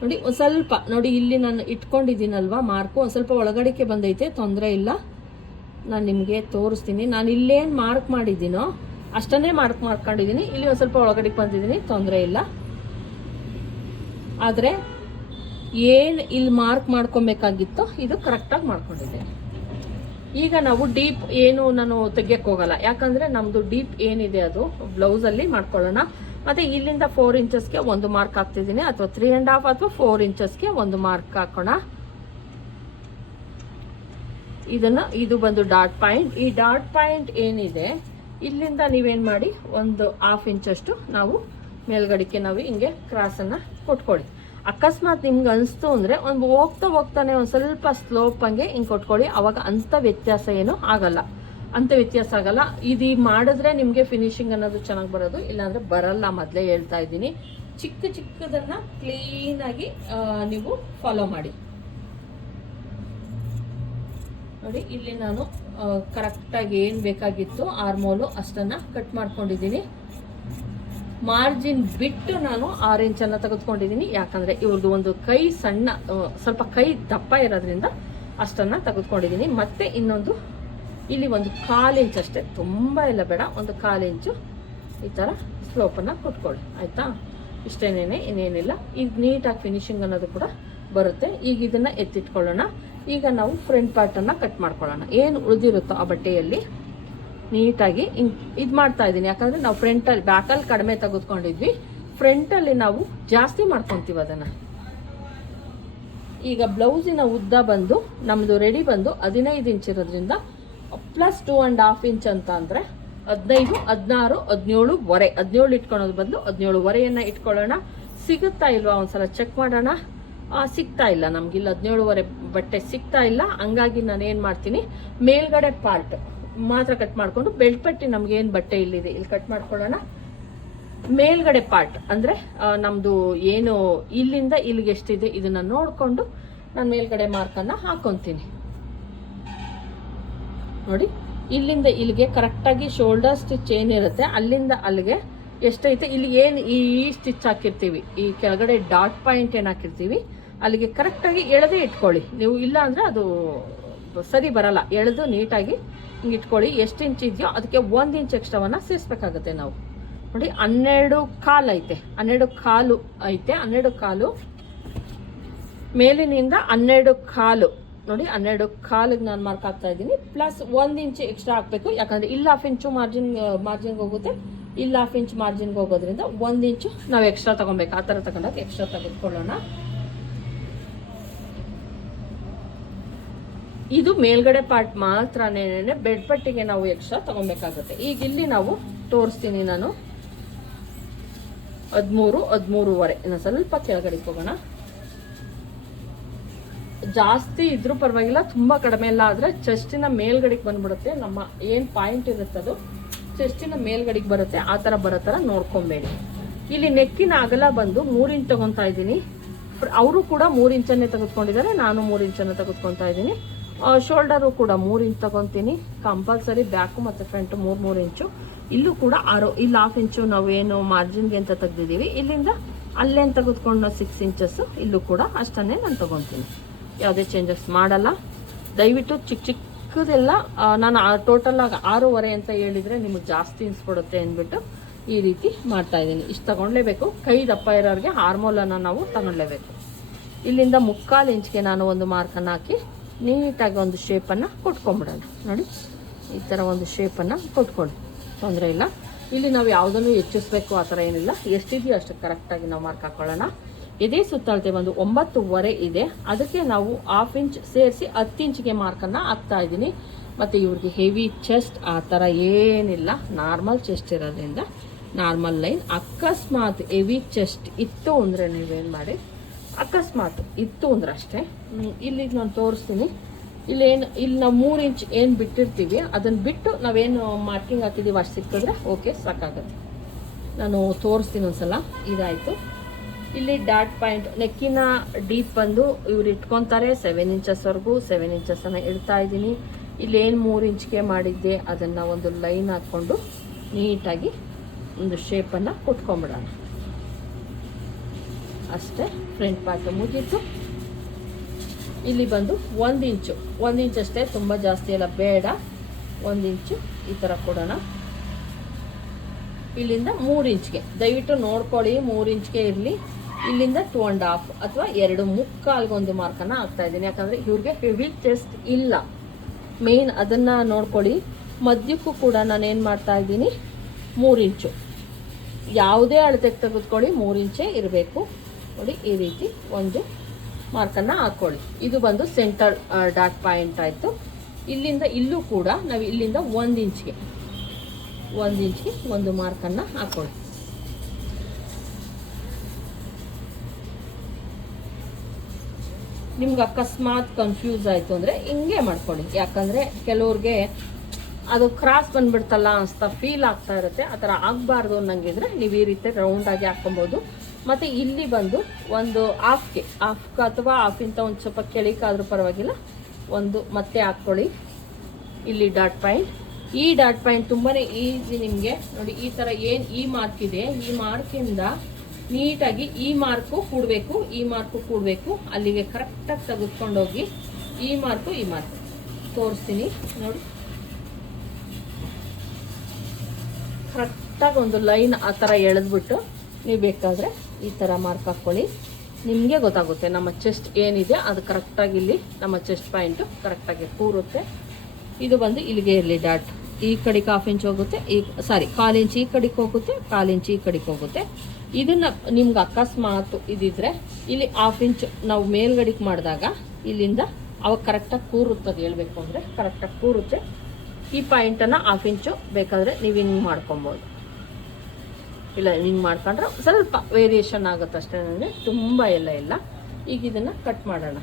ನೋಡಿ, ಒಂದು ಸ್ವಲ್ಪ, ನೋಡಿ, ಇಲ್ಲಿ ನಾನು ಇಟ್ಕೊಂಡಿದ್ದೀನಲ್ವಾ ಮಾರ್ಕು ಒಂದು ಸ್ವಲ್ಪ ಒಳಗಡೆಗೆ ಬಂದೈತೆ. ತೊಂದರೆ ಇಲ್ಲ. ನಾನು ನಿಮಗೆ ತೋರಿಸ್ತೀನಿ. ನಾನು ಇಲ್ಲೇನು ಮಾರ್ಕ್ ಮಾಡಿದ್ದೀನೋ, ಅಷ್ಟನ್ನೇ ಮಾರ್ಕ್ ಮಾಡ್ಕೊಂಡಿದ್ದೀನಿ. ಇಲ್ಲಿ ಒಂದು ಸ್ವಲ್ಪ ಒಳಗಡೆಗೆ ಬಂದಿದ್ದೀನಿ. ತೊಂದರೆ ಇಲ್ಲ. ಆದರೆ ಏನು ಇಲ್ಲಿ ಮಾರ್ಕ್ ಮಾಡ್ಕೊಬೇಕಾಗಿತ್ತೋ ಇದು ಕರೆಕ್ಟಾಗಿ ಮಾಡ್ಕೊಂಡಿದ್ದೆ. ಈಗ ನಾವು ಡೀಪ್ ಏನು ನಾನು ತೆಗಿಯಕ್ಕೆ ಹೋಗಲ್ಲ. ಯಾಕಂದ್ರೆ ನಮ್ದು ಡೀಪ್ ಏನಿದೆ ಅದು ಬ್ಲೌಸಲ್ಲಿ ಮಾಡ್ಕೊಳ್ಳೋಣ. ಮತ್ತೆ ಇಲ್ಲಿಂದ ಫೋರ್ ಇಂಚಸ್ಗೆ ಒಂದು ಮಾರ್ಕ್ ಹಾಕ್ತಿದ್ದೀನಿ. ಅಥವಾ ತ್ರೀ ಆ್ಯಂಡ್ ಹಾಫ್ ಅಥವಾ ಫೋರ್ ಇಂಚಸ್ಗೆ ಒಂದು ಮಾರ್ಕ್ ಹಾಕೋಣ. ಇದನ್ನ, ಇದು ಬಂದು ಡಾಟ್ ಪಾಯಿಂಟ್ ಈ ಡಾಟ್ ಪಾಯಿಂಟ್ ಏನಿದೆ, ಇಲ್ಲಿಂದ ನೀವೇನು ಮಾಡಿ, ಒಂದು ಹಾಫ್ ಇಂಚಷ್ಟು ನಾವು ಮೇಲ್ಗಡೆಗೆ ನಾವು ಹಿಂಗೆ ಕ್ರಾಸನ್ನು ಕೊಟ್ಕೊಳ್ಳಿ. ಅಕಸ್ಮಾತ್ ನಿಮ್ಗೆ ಅನಿಸ್ತು ಅಂದರೆ ಒಂದು ಹೋಗ್ತಾ ಹೋಗ್ತಾನೆ ಒಂದು ಸ್ವಲ್ಪ ಸ್ಲೋಪ್ ಹಂಗೆ ಹಿಂಗೆ ಕೊಟ್ಕೊಳ್ಳಿ. ಅವಾಗ ಅಂಥ ವ್ಯತ್ಯಾಸ ಏನು ಆಗಲ್ಲ. ಅಂಥ ವ್ಯತ್ಯಾಸ ಆಗಲ್ಲ. ಇದು ಮಾಡಿದ್ರೆ ನಿಮಗೆ ಫಿನಿಶಿಂಗ್ ಅನ್ನೋದು ಚೆನ್ನಾಗಿ ಬರೋದು. ಇಲ್ಲಾಂದರೆ ಬರಲ್ಲ ಮೊದಲೇ ಹೇಳ್ತಾ ಇದ್ದೀನಿ. ಚಿಕ್ಕ ಚಿಕ್ಕದನ್ನು ಕ್ಲೀನಾಗಿ ನೀವು ಫಾಲೋ ಮಾಡಿ. ನೋಡಿ, ಇಲ್ಲಿ ನಾನು ಕರೆಕ್ಟಾಗಿ ಏನು ಬೇಕಾಗಿತ್ತು ಆರ್ಮೋಲು ಅಷ್ಟನ್ನು ಕಟ್ ಮಾಡ್ಕೊಂಡಿದ್ದೀನಿ. ಮಾರ್ಜಿನ್ ಬಿಟ್ಟು ನಾನು ಆರು ಇಂಚನ್ನು ತೆಗೆದುಕೊಂಡಿದ್ದೀನಿ. ಯಾಕಂದರೆ ಇವ್ರದ್ದು ಒಂದು ಕೈ ಸಣ್ಣ ಸ್ವಲ್ಪ ಕೈ ದಪ್ಪ ಇರೋದ್ರಿಂದ ಅಷ್ಟನ್ನು ತೆಗೆದುಕೊಂಡಿದ್ದೀನಿ. ಮತ್ತೆ ಇನ್ನೊಂದು, ಇಲ್ಲಿ ಒಂದು ಕಾಲು ಇಂಚ್ ಅಷ್ಟೇ, ತುಂಬ ಎಲ್ಲ ಬೇಡ, ಒಂದು ಕಾಲು ಇಂಚು ಈ ಥರ ಸ್ಲೋಪನ್ನು ಕೊಟ್ಕೊಳ್ಳಿ. ಆಯಿತಾ? ಇಷ್ಟೇನೇನೆ, ಇನ್ನೇನಿಲ್ಲ. ಈಗ ನೀಟಾಗಿ ಫಿನಿಶಿಂಗ್ ಅನ್ನೋದು ಕೂಡ ಬರುತ್ತೆ. ಈಗ ಇದನ್ನು ಎತ್ತಿಟ್ಕೊಳ್ಳೋಣ. ಈಗ ನಾವು ಫ್ರಂಟ್ ಪಾರ್ಟನ್ನು ಕಟ್ ಮಾಡ್ಕೊಳ್ಳೋಣ. ಏನು ಉಳಿದಿರುತ್ತೋ ಆ ಬಟ್ಟೆಯಲ್ಲಿ ನೀಟಾಗಿ ಇದು ಮಾಡ್ತಾ ಇದ್ದೀನಿ. ಯಾಕಂದರೆ ನಾವು ಫ್ರಂಟಲ್ಲಿ ಬ್ಯಾಕಲ್ಲಿ ಕಡಿಮೆ ತೆಗೆದುಕೊಂಡಿದ್ವಿ. ಫ್ರಂಟಲ್ಲಿ ನಾವು ಜಾಸ್ತಿ ಮಾಡ್ಕೊತೀವಿ ಅದನ್ನು. ಈಗ ಬ್ಲೌಸಿನ ಉದ್ದ ಬಂದು ನಮ್ಮದು ರೆಡಿ ಬಂದು ಹದಿನೈದು ಇಂಚ್ ಇರೋದ್ರಿಂದ plus two and half inch ಅಂತ ಅಂದರೆ ಹದಿನೈದು, ಹದಿನಾರು, ಹದಿನೇಳು ವರೆ. ಹದಿನೇಳು ಇಟ್ಕೊಳೋದು ಬದಲು ಹದಿನೇಳು ವರೆಯನ್ನು ಇಟ್ಕೊಳ್ಳೋಣ. ಸಿಗುತ್ತಾ ಇಲ್ವಾ ಒಂದ್ಸಲ ಚೆಕ್ ಮಾಡೋಣ. ಸಿಗ್ತಾ ಇಲ್ಲ ನಮ್ಗಿಲ್ಲ ಹದಿನೇಳುವರೆ ಬಟ್ಟೆ ಸಿಗ್ತಾ ಇಲ್ಲ. ಹಂಗಾಗಿ ನಾನು ಏನು ಮಾಡ್ತೀನಿ? ಮೇಲ್ಗಡೆ ಪಾರ್ಟ್ ಮಾತ್ರ ಕಟ್ ಮಾಡಿಕೊಂಡು ಬೆಲ್ಟ್ ಪಟ್ಟಿ ನಮ್ಗೆ ಏನು ಬಟ್ಟೆ ಇಲ್ಲಿದೆ, ಇಲ್ಲಿ ಕಟ್ ಮಾಡ್ಕೊಳ್ಳೋಣ. ಮೇಲ್ಗಡೆ ಪಾರ್ಟ್ ಅಂದರೆ ನಮ್ಮದು ಏನು ಇಲ್ಲಿಂದ ಇಲ್ಲಿಗೆ ಎಷ್ಟಿದೆ ಇದನ್ನು ನೋಡಿಕೊಂಡು ನಾನು ಮೇಲ್ಗಡೆ ಮಾರ್ಕನ್ನು ಹಾಕೊತೀನಿ. ನೋಡಿ, ಇಲ್ಲಿಂದ ಇಲ್ಲಿಗೆ ಕರೆಕ್ಟಾಗಿ ಶೋಲ್ಡರ್ ಸ್ಟಿಚ್ ಏನಿರುತ್ತೆ, ಅಲ್ಲಿಂದ ಅಲ್ಲಿಗೆ ಎಷ್ಟೈತೆ, ಇಲ್ಲಿ ಏನು ಈ ಸ್ಟಿಚ್ ಹಾಕಿರ್ತೀವಿ, ಈ ಕೆಳಗಡೆ ಡಾಟ್ ಪಾಯಿಂಟ್ ಏನು ಹಾಕಿರ್ತೀವಿ, ಅಲ್ಲಿಗೆ ಕರೆಕ್ಟಾಗಿ ಎಳೆದೇ ಇಟ್ಕೊಳ್ಳಿ. ನೀವು ಇಲ್ಲ ಅಂದರೆ ಅದು ಸರಿ ಬರಲ್ಲ, ಎಳೆದು ನೀಟಾಗಿ ಹಿಂಗೆ ಇಟ್ಕೊಳ್ಳಿ ಎಷ್ಟು ಇಂಚ್ ಇದೆಯೋ ಅದಕ್ಕೆ ಒಂದು ಇಂಚ್ ಎಕ್ಸ್ಟ್ರಾವನ್ನು ಸೇರಿಸ್ಬೇಕಾಗುತ್ತೆ ನಾವು. ನೋಡಿ, ಹನ್ನೆರಡು ಕಾಲು ಐತೆ, ಹನ್ನೆರಡು ಕಾಲು ಐತೆ, ಹನ್ನೆರಡು ಕಾಲು ಮೇಲಿನಿಂದ ಹನ್ನೆರಡು ಕಾಲು. ನೋಡಿ, ಹನ್ನೆರಡು ಕಾಲಿಗೆ ನಾನು ಮಾರ್ಕ್ ಹಾಕ್ತಾ ಇದ್ದೀನಿ ಪ್ಲಸ್ ಒಂದು ಇಂಚ್ ಎಕ್ಸ್ಟ್ರಾ ಹಾಕಬೇಕು. ಯಾಕಂದರೆ ಇಲ್ಲಿ ಹಾಫ್ ಇಂಚು ಮಾರ್ಜಿನ್ ಮಾರ್ಜಿನ್ಗೆ ಹೋಗುತ್ತೆ. ಇಲ್ಲಿ ಹಾಫ್ ಇಂಚ್ ಮಾರ್ಜಿನ್ಗೆ ಹೋಗೋದ್ರಿಂದ ಒಂದು ಇಂಚು ನಾವು ಎಕ್ಸ್ಟ್ರಾ ತೊಗೊಬೇಕು ಆ ಥರ ತಗೊಂಡಾಗ ಎಕ್ಸ್ಟ್ರಾ ತೆಗೆದುಕೊಳ್ಳೋಣ. ಇದು ಮೇಲ್ಗಡೆ ಪಾರ್ಟ್ ಮಾತ್ರನೇ ಬೆಡ್ ಪಟ್ಟಿಗೆ ನಾವು ಎಕ್ಸ್ಟ್ರಾ ತಗೊಬೇಕಾಗುತ್ತೆ. ಈಗ ಇಲ್ಲಿ ನಾವು ತೋರಿಸ್ತೀನಿ ನಾನು. ಹದಿಮೂರು, ಹದಿಮೂರುವರೆ. ಇನ್ನು ಸ್ವಲ್ಪ ಕೆಳಗಡೆ ಹೋಗೋಣ ಜಾಸ್ತಿ ಇದ್ರೂ ಪರವಾಗಿಲ್ಲ, ತುಂಬ ಕಡಿಮೆ ಇಲ್ಲ ಆದರೆ ಚೆಸ್ಟಿನ ಮೇಲ್ಗಡೆಗೆ ಬಂದ್ಬಿಡುತ್ತೆ. ನಮ್ಮ ಏನು ಪಾಯಿಂಟ್ ಇರುತ್ತೆ ಅದು? ಚೆಸ್ಟಿನ ಮೇಲ್ಗಡೆಗೆ ಬರುತ್ತೆ. ಆ ಥರ ಬರೋ ಥರ ನೋಡ್ಕೊಬೇಡಿ. ಇಲ್ಲಿ ನೆಕ್ಕಿನ ಅಗಲ ಬಂದು ಮೂರು ತಗೊತಾ ಇದ್ದೀನಿ. ಅವರು ಕೂಡ ಮೂರು ಇಂಚನ್ನೇ ತೆಗೆದುಕೊಂಡಿದ್ದಾರೆ, ನಾನು ಮೂರು ಇಂಚನ್ನು ತೆಗೆದುಕೊತಾ ಇದ್ದೀನಿ. ಶೋಲ್ಡರು ಕೂಡ ಮೂರು ಇಂಚ್ ತಗೊತೀನಿ. ಕಂಪಲ್ಸರಿ ಬ್ಯಾಕು ಮತ್ತು ಫ್ರಂಟು ಮೂರು ಮೂರು ಇಂಚು. ಇಲ್ಲೂ ಕೂಡ ಆರು, ಇಲ್ಲಿ ಹಾಫ್ ಇಂಚು ನಾವು ಏನು ಮಾರ್ಜಿನ್ಗೆ ಅಂತ ತೆಗ್ದಿದ್ದೀವಿ. ಇಲ್ಲಿಂದ ಅಲ್ಲೇನು ತೆಗೆದುಕೊಂಡು ಸಿಕ್ಸ್ ಇಂಚಸ್ಸು ಇಲ್ಲೂ ಕೂಡ ಅಷ್ಟನ್ನೇ ನಾನು ತೊಗೊತೀನಿ. ಯಾವುದೇ ಚೇಂಜಸ್ ಮಾಡಲ್ಲ. ದಯವಿಟ್ಟು ಚಿಕ್ಕ ಚಿಕ್ಕದೆಲ್ಲ ನಾನು ಟೋಟಲ್ ಆಗಿ ಆರೂವರೆ ಅಂತ ಹೇಳಿದರೆ ನಿಮಗೆ ಜಾಸ್ತಿ ಇನ್ಸ್ಬಿಡುತ್ತೆ ಅಂದ್ಬಿಟ್ಟು ಈ ರೀತಿ ಮಾಡ್ತಾ ಇದ್ದೀನಿ. ಇಷ್ಟು ತಗೊಳ್ಲೇಬೇಕು ಕೈ ದಪ್ಪ ಇರೋರಿಗೆ ಹಾರ್ಮೋಲನ್ನು ನಾವು ತಗೊಳ್ಲೇಬೇಕು ಇಲ್ಲಿಂದ ಮುಕ್ಕಾಲು ಇಂಚ್ಗೆ ನಾನು ಒಂದು ಮಾರ್ಕನ್ನು ಹಾಕಿ ನೀಟಾಗಿ ಒಂದು ಶೇಪನ್ನು ಕೊಟ್ಕೊಂಬಿಡೋಣ. ನೋಡಿ, ಈ ಥರ ಒಂದು ಶೇಪನ್ನು ಕೊಟ್ಕೊಳ್ಳಿ ತೊಂದರೆ ಇಲ್ಲ. ಇಲ್ಲಿ ನಾವು ಯಾವುದನ್ನು ಹೆಚ್ಚಿಸ್ಬೇಕು ಆ ಥರ ಏನಿಲ್ಲ. ಎಷ್ಟಿದೆಯೋ ಅಷ್ಟು ಕರೆಕ್ಟಾಗಿ ನಾವು ಮಾರ್ಕ್ ಹಾಕೊಳ್ಳೋಣ. ಇದೇ ಸುತ್ತಳತೆ ಒಂದು ಒಂಬತ್ತುವರೆ ಇದೆ. ಅದಕ್ಕೆ ನಾವು ಹಾಫ್ ಇಂಚ್ ಸೇರಿಸಿ ಹತ್ತು ಇಂಚಿಗೆ ಮಾರ್ಕನ್ನು ಹಾಕ್ತಾ ಇದ್ದೀನಿ. ಮತ್ತು ಇವ್ರಿಗೆ ಹೆವಿ ಚೆಸ್ಟ್ ಆ ಥರ ಏನಿಲ್ಲ. ನಾರ್ಮಲ್ ಚೆಸ್ಟ್ ಇರೋದ್ರಿಂದ ನಾರ್ಮಲ್ ಲೈನ್ ಅಕಸ್ಮಾತ್ ಹೆವಿ ಚೆಸ್ಟ್ ಇತ್ತು ಅಂದರೆ ನೀವೇನು ಮಾಡಿ? ಅಕಸ್ಮಾತ್ ಇತ್ತು ಅಂದ್ರೆ ಅಷ್ಟೇ ಇಲ್ಲಿ ನಾನು ತೋರಿಸ್ತೀನಿ. ಇಲ್ಲೇನು ಇಲ್ಲಿ ನಾವು ಮೂರು ಇಂಚ್ ಏನು ಬಿಟ್ಟಿರ್ತೀವಿ ಅದನ್ನು ಬಿಟ್ಟು ನಾವೇನು ಮಾರ್ಕಿಂಗ್ ಹಾಕಿದ್ದೀವಿ ಅಷ್ಟು ಸಿಕ್ಕಿದ್ರೆ ಓಕೆ ಸಾಕಾಗುತ್ತೆ. ನಾನು ತೋರಿಸ್ತೀನಿ ಒಂದ್ಸಲ, ಇದಾಯಿತು. ಇಲ್ಲಿ ಡಾಟ್ ಪಾಯಿಂಟ್ ನೆಕ್ಕಿನ ಡೀಪ್ ಬಂದು ಇವ್ರು ಇಟ್ಕೊತಾರೆ ಸೆವೆನ್ ಇಂಚಸ್ವರೆಗೂ ಸೆವೆನ್ ಇಂಚಸ್ಸನ್ನು ಇಡ್ತಾ ಇದ್ದೀನಿ. ಇಲ್ಲಿ ಏನು ಮೂರು ಇಂಚ್ಗೆ ಮಾಡಿದ್ದೆ, ಅದನ್ನು ಒಂದು ಲೈನ್ ಹಾಕ್ಕೊಂಡು ನೀಟಾಗಿ ಒಂದು ಶೇಪನ್ನು ಕೊಟ್ಕೊಂಬಿಡೋಣ. ಅಷ್ಟೇ. ಫ್ರಂಟ್ ಪಾರ್ಟ್ ಮುಗೀತು. ಇಲ್ಲಿ ಬಂದು ಒಂದು ಇಂಚು. ಒಂದು ಇಂಚ್ ಅಷ್ಟೇ, ತುಂಬ ಜಾಸ್ತಿ ಎಲ್ಲ ಬೇಡ. ಒಂದು ಇಂಚು ಈ ಥರ ಕೊಡೋಣ. ಇಲ್ಲಿಂದ ಮೂರು ಇಂಚ್ಗೆ. ದಯವಿಟ್ಟು ನೋಡ್ಕೊಳ್ಳಿ, ಮೂರು ಇಂಚ್ಗೆ ಇರಲಿ. ಇಲ್ಲಿಂದ ಟೂ ಆ್ಯಂಡ್ ಹಾಫ್ ಅಥವಾ ಎರಡು ಮುಕ್ಕಾಲ್ಗೊಂದು ಮಾರ್ಕನ್ನು ಹಾಕ್ತಾ ಇದ್ದೀನಿ. ಯಾಕಂದರೆ ಇವ್ರಿಗೆ ಹೆವಿ ಚೆಸ್ಟ್ ಇಲ್ಲ. ಮೇನ್ ಅದನ್ನು ನೋಡ್ಕೊಳ್ಳಿ. ಮಧ್ಯಕ್ಕೂ ಕೂಡ ನಾನು ಏನು ಮಾಡ್ತಾ ಇದ್ದೀನಿ? ಮೂರು ಇಂಚು. ಯಾವುದೇ ಅಳತೆಗೆ ತೆಗೆದುಕೊಳ್ಳಿ, ಮೂರು ಇಂಚೇ ಇರಬೇಕು. ನೋಡಿ ಈ ರೀತಿ ಒಂದು ಮಾರ್ಕನ್ನು ಹಾಕ್ಕೊಳ್ಳಿ. ಇದು ಬಂದು ಸೆಂಟರ್ ಡಾಟ್ ಪಾಯಿಂಟ್ ಆಯಿತು. ಇಲ್ಲಿಂದ ಇಲ್ಲೂ ಕೂಡ ನಾವು ಇಲ್ಲಿಂದ ಒಂದು ಇಂಚ್ಗೆ ಒಂದು ಇಂಚ್ಗೆ ಒಂದು ಮಾರ್ಕನ್ನು ಹಾಕ್ಕೊಳ್ಳಿ. ನಿಮ್ಗೆ ಅಕಸ್ಮಾತ್ ಕನ್ಫ್ಯೂಸ್ ಆಯಿತು ಅಂದರೆ ಹಿಂಗೆ ಮಾಡ್ಕೊಳ್ಳಿ. ಯಾಕಂದರೆ ಕೆಲವ್ರಿಗೆ ಅದು ಕ್ರಾಸ್ ಬಂದ್ಬಿಡ್ತಲ್ಲ ಅಂತ ಫೀಲ್ ಆಗ್ತಾ ಇರುತ್ತೆ. ಆ ಥರ ಆಗಬಾರ್ದು ಅನ್ನಂಗಿದ್ರೆ ನೀವು ಈ ರೀತಿ ರೌಂಡಾಗಿ ಹಾಕ್ಕೊಬೋದು. ಮತ್ತು ಇಲ್ಲಿ ಬಂದು ಒಂದು ಹಾಫ್ಗೆ ಹಾಫ್ ಅಥವಾ ಹಾಫಿಂತ ಒಂದು ಸ್ವಲ್ಪ ಕೆಳಿಕಾದ್ರೂ ಪರವಾಗಿಲ್ಲ. ಒಂದು ಮತ್ತೆ ಹಾಕ್ಕೊಳ್ಳಿ. ಇಲ್ಲಿ ಡಾಟ್ ಪಾಯಿಂಟ್. ಈ ಡಾಟ್ ಪಾಯಿಂಟ್ ತುಂಬಾ ಈಸಿ ನಿಮಗೆ. ನೋಡಿ, ಈ ಥರ ಏನು ಈ ಮಾರ್ಕ್ ಇದೆ, ಈ ಮಾರ್ಕಿಂದ ನೀಟಾಗಿ ಈ ಮಾರ್ಕು ಕೂಡಬೇಕು, ಈ ಮಾರ್ಕು ಕೂಡಬೇಕು. ಅಲ್ಲಿಗೆ ಕರೆಕ್ಟಾಗಿ ತೆಗೆದುಕೊಂಡೋಗಿ ಈ ಮಾರ್ಕು ಈ ಮಾರ್ಕು. ತೋರಿಸ್ತೀನಿ. ನೋಡಿ. ಕರೆಕ್ಟಾಗಿ ಒಂದು ಲೈನ್ ಆ ಥರ ಎಳೆದ್ಬಿಟ್ಟು ನೀವು ಬೇಕಾದರೆ ಈ ಥರ ಮಾರ್ಕ್ ಹಾಕ್ಕೊಳ್ಳಿ ನಿಮಗೆ ಗೊತ್ತಾಗುತ್ತೆ ನಮ್ಮ ಚೆಸ್ಟ್ ಏನಿದೆ, ಅದು ಕರೆಕ್ಟಾಗಿ ಇಲ್ಲಿ ನಮ್ಮ ಚೆಸ್ಟ್ ಪಾಯಿಂಟು ಕರೆಕ್ಟಾಗಿ ಕೂರುತ್ತೆ. ಇದು ಬಂದು ಇಲ್ಲಿಗೆ ಇರಲಿ ಡಾಟ್ ಈ ಕಡೆಗೆ ಹಾಫ್ ಇಂಚ್ ಹೋಗುತ್ತೆ, ಈ ಸಾರಿ ಕಾಲು ಇಂಚ್ ಈ ಕಡೆಗೆ ಹೋಗುತ್ತೆ, ಕಾಲು ಇಂಚ್ ಈ ಕಡೆಗೆ ಹೋಗುತ್ತೆ. ಇದನ್ನು ನಿಮ್ಗೆ ಅಕಸ್ಮಾತ್ ಇದಿದ್ರೆ, ಇಲ್ಲಿ ಹಾಫ್ ಇಂಚ್ ನಾವು ಮೇಲ್ಗಡೆಗೆ ಮಾಡಿದಾಗ ಇಲ್ಲಿಂದ ಅವಾಗ ಕರೆಕ್ಟಾಗಿ ಕೂರುತ್ತೆ ಅದು ಹೇಳ್ಬೇಕು ಅಂದರೆ ಕರೆಕ್ಟಾಗಿ ಕೂರುತ್ತೆ. ಈ ಪಾಯಿಂಟನ್ನು ಹಾಫ್ ಇಂಚು ಬೇಕಾದರೆ ನೀವು ಹಿಂಗೆ ಮಾಡ್ಕೊಬೋದು. ಇಲ್ಲ, ಹಿಂಗೆ ಮಾಡ್ಕೊಂಡ್ರೆ ಸ್ವಲ್ಪ ವೇರಿಯೇಷನ್ ಆಗುತ್ತೆ ಅಷ್ಟೇ ನನಗೆ. ತುಂಬ ಎಲ್ಲ ಇಲ್ಲ. ಈಗ ಇದನ್ನು ಕಟ್ ಮಾಡೋಣ.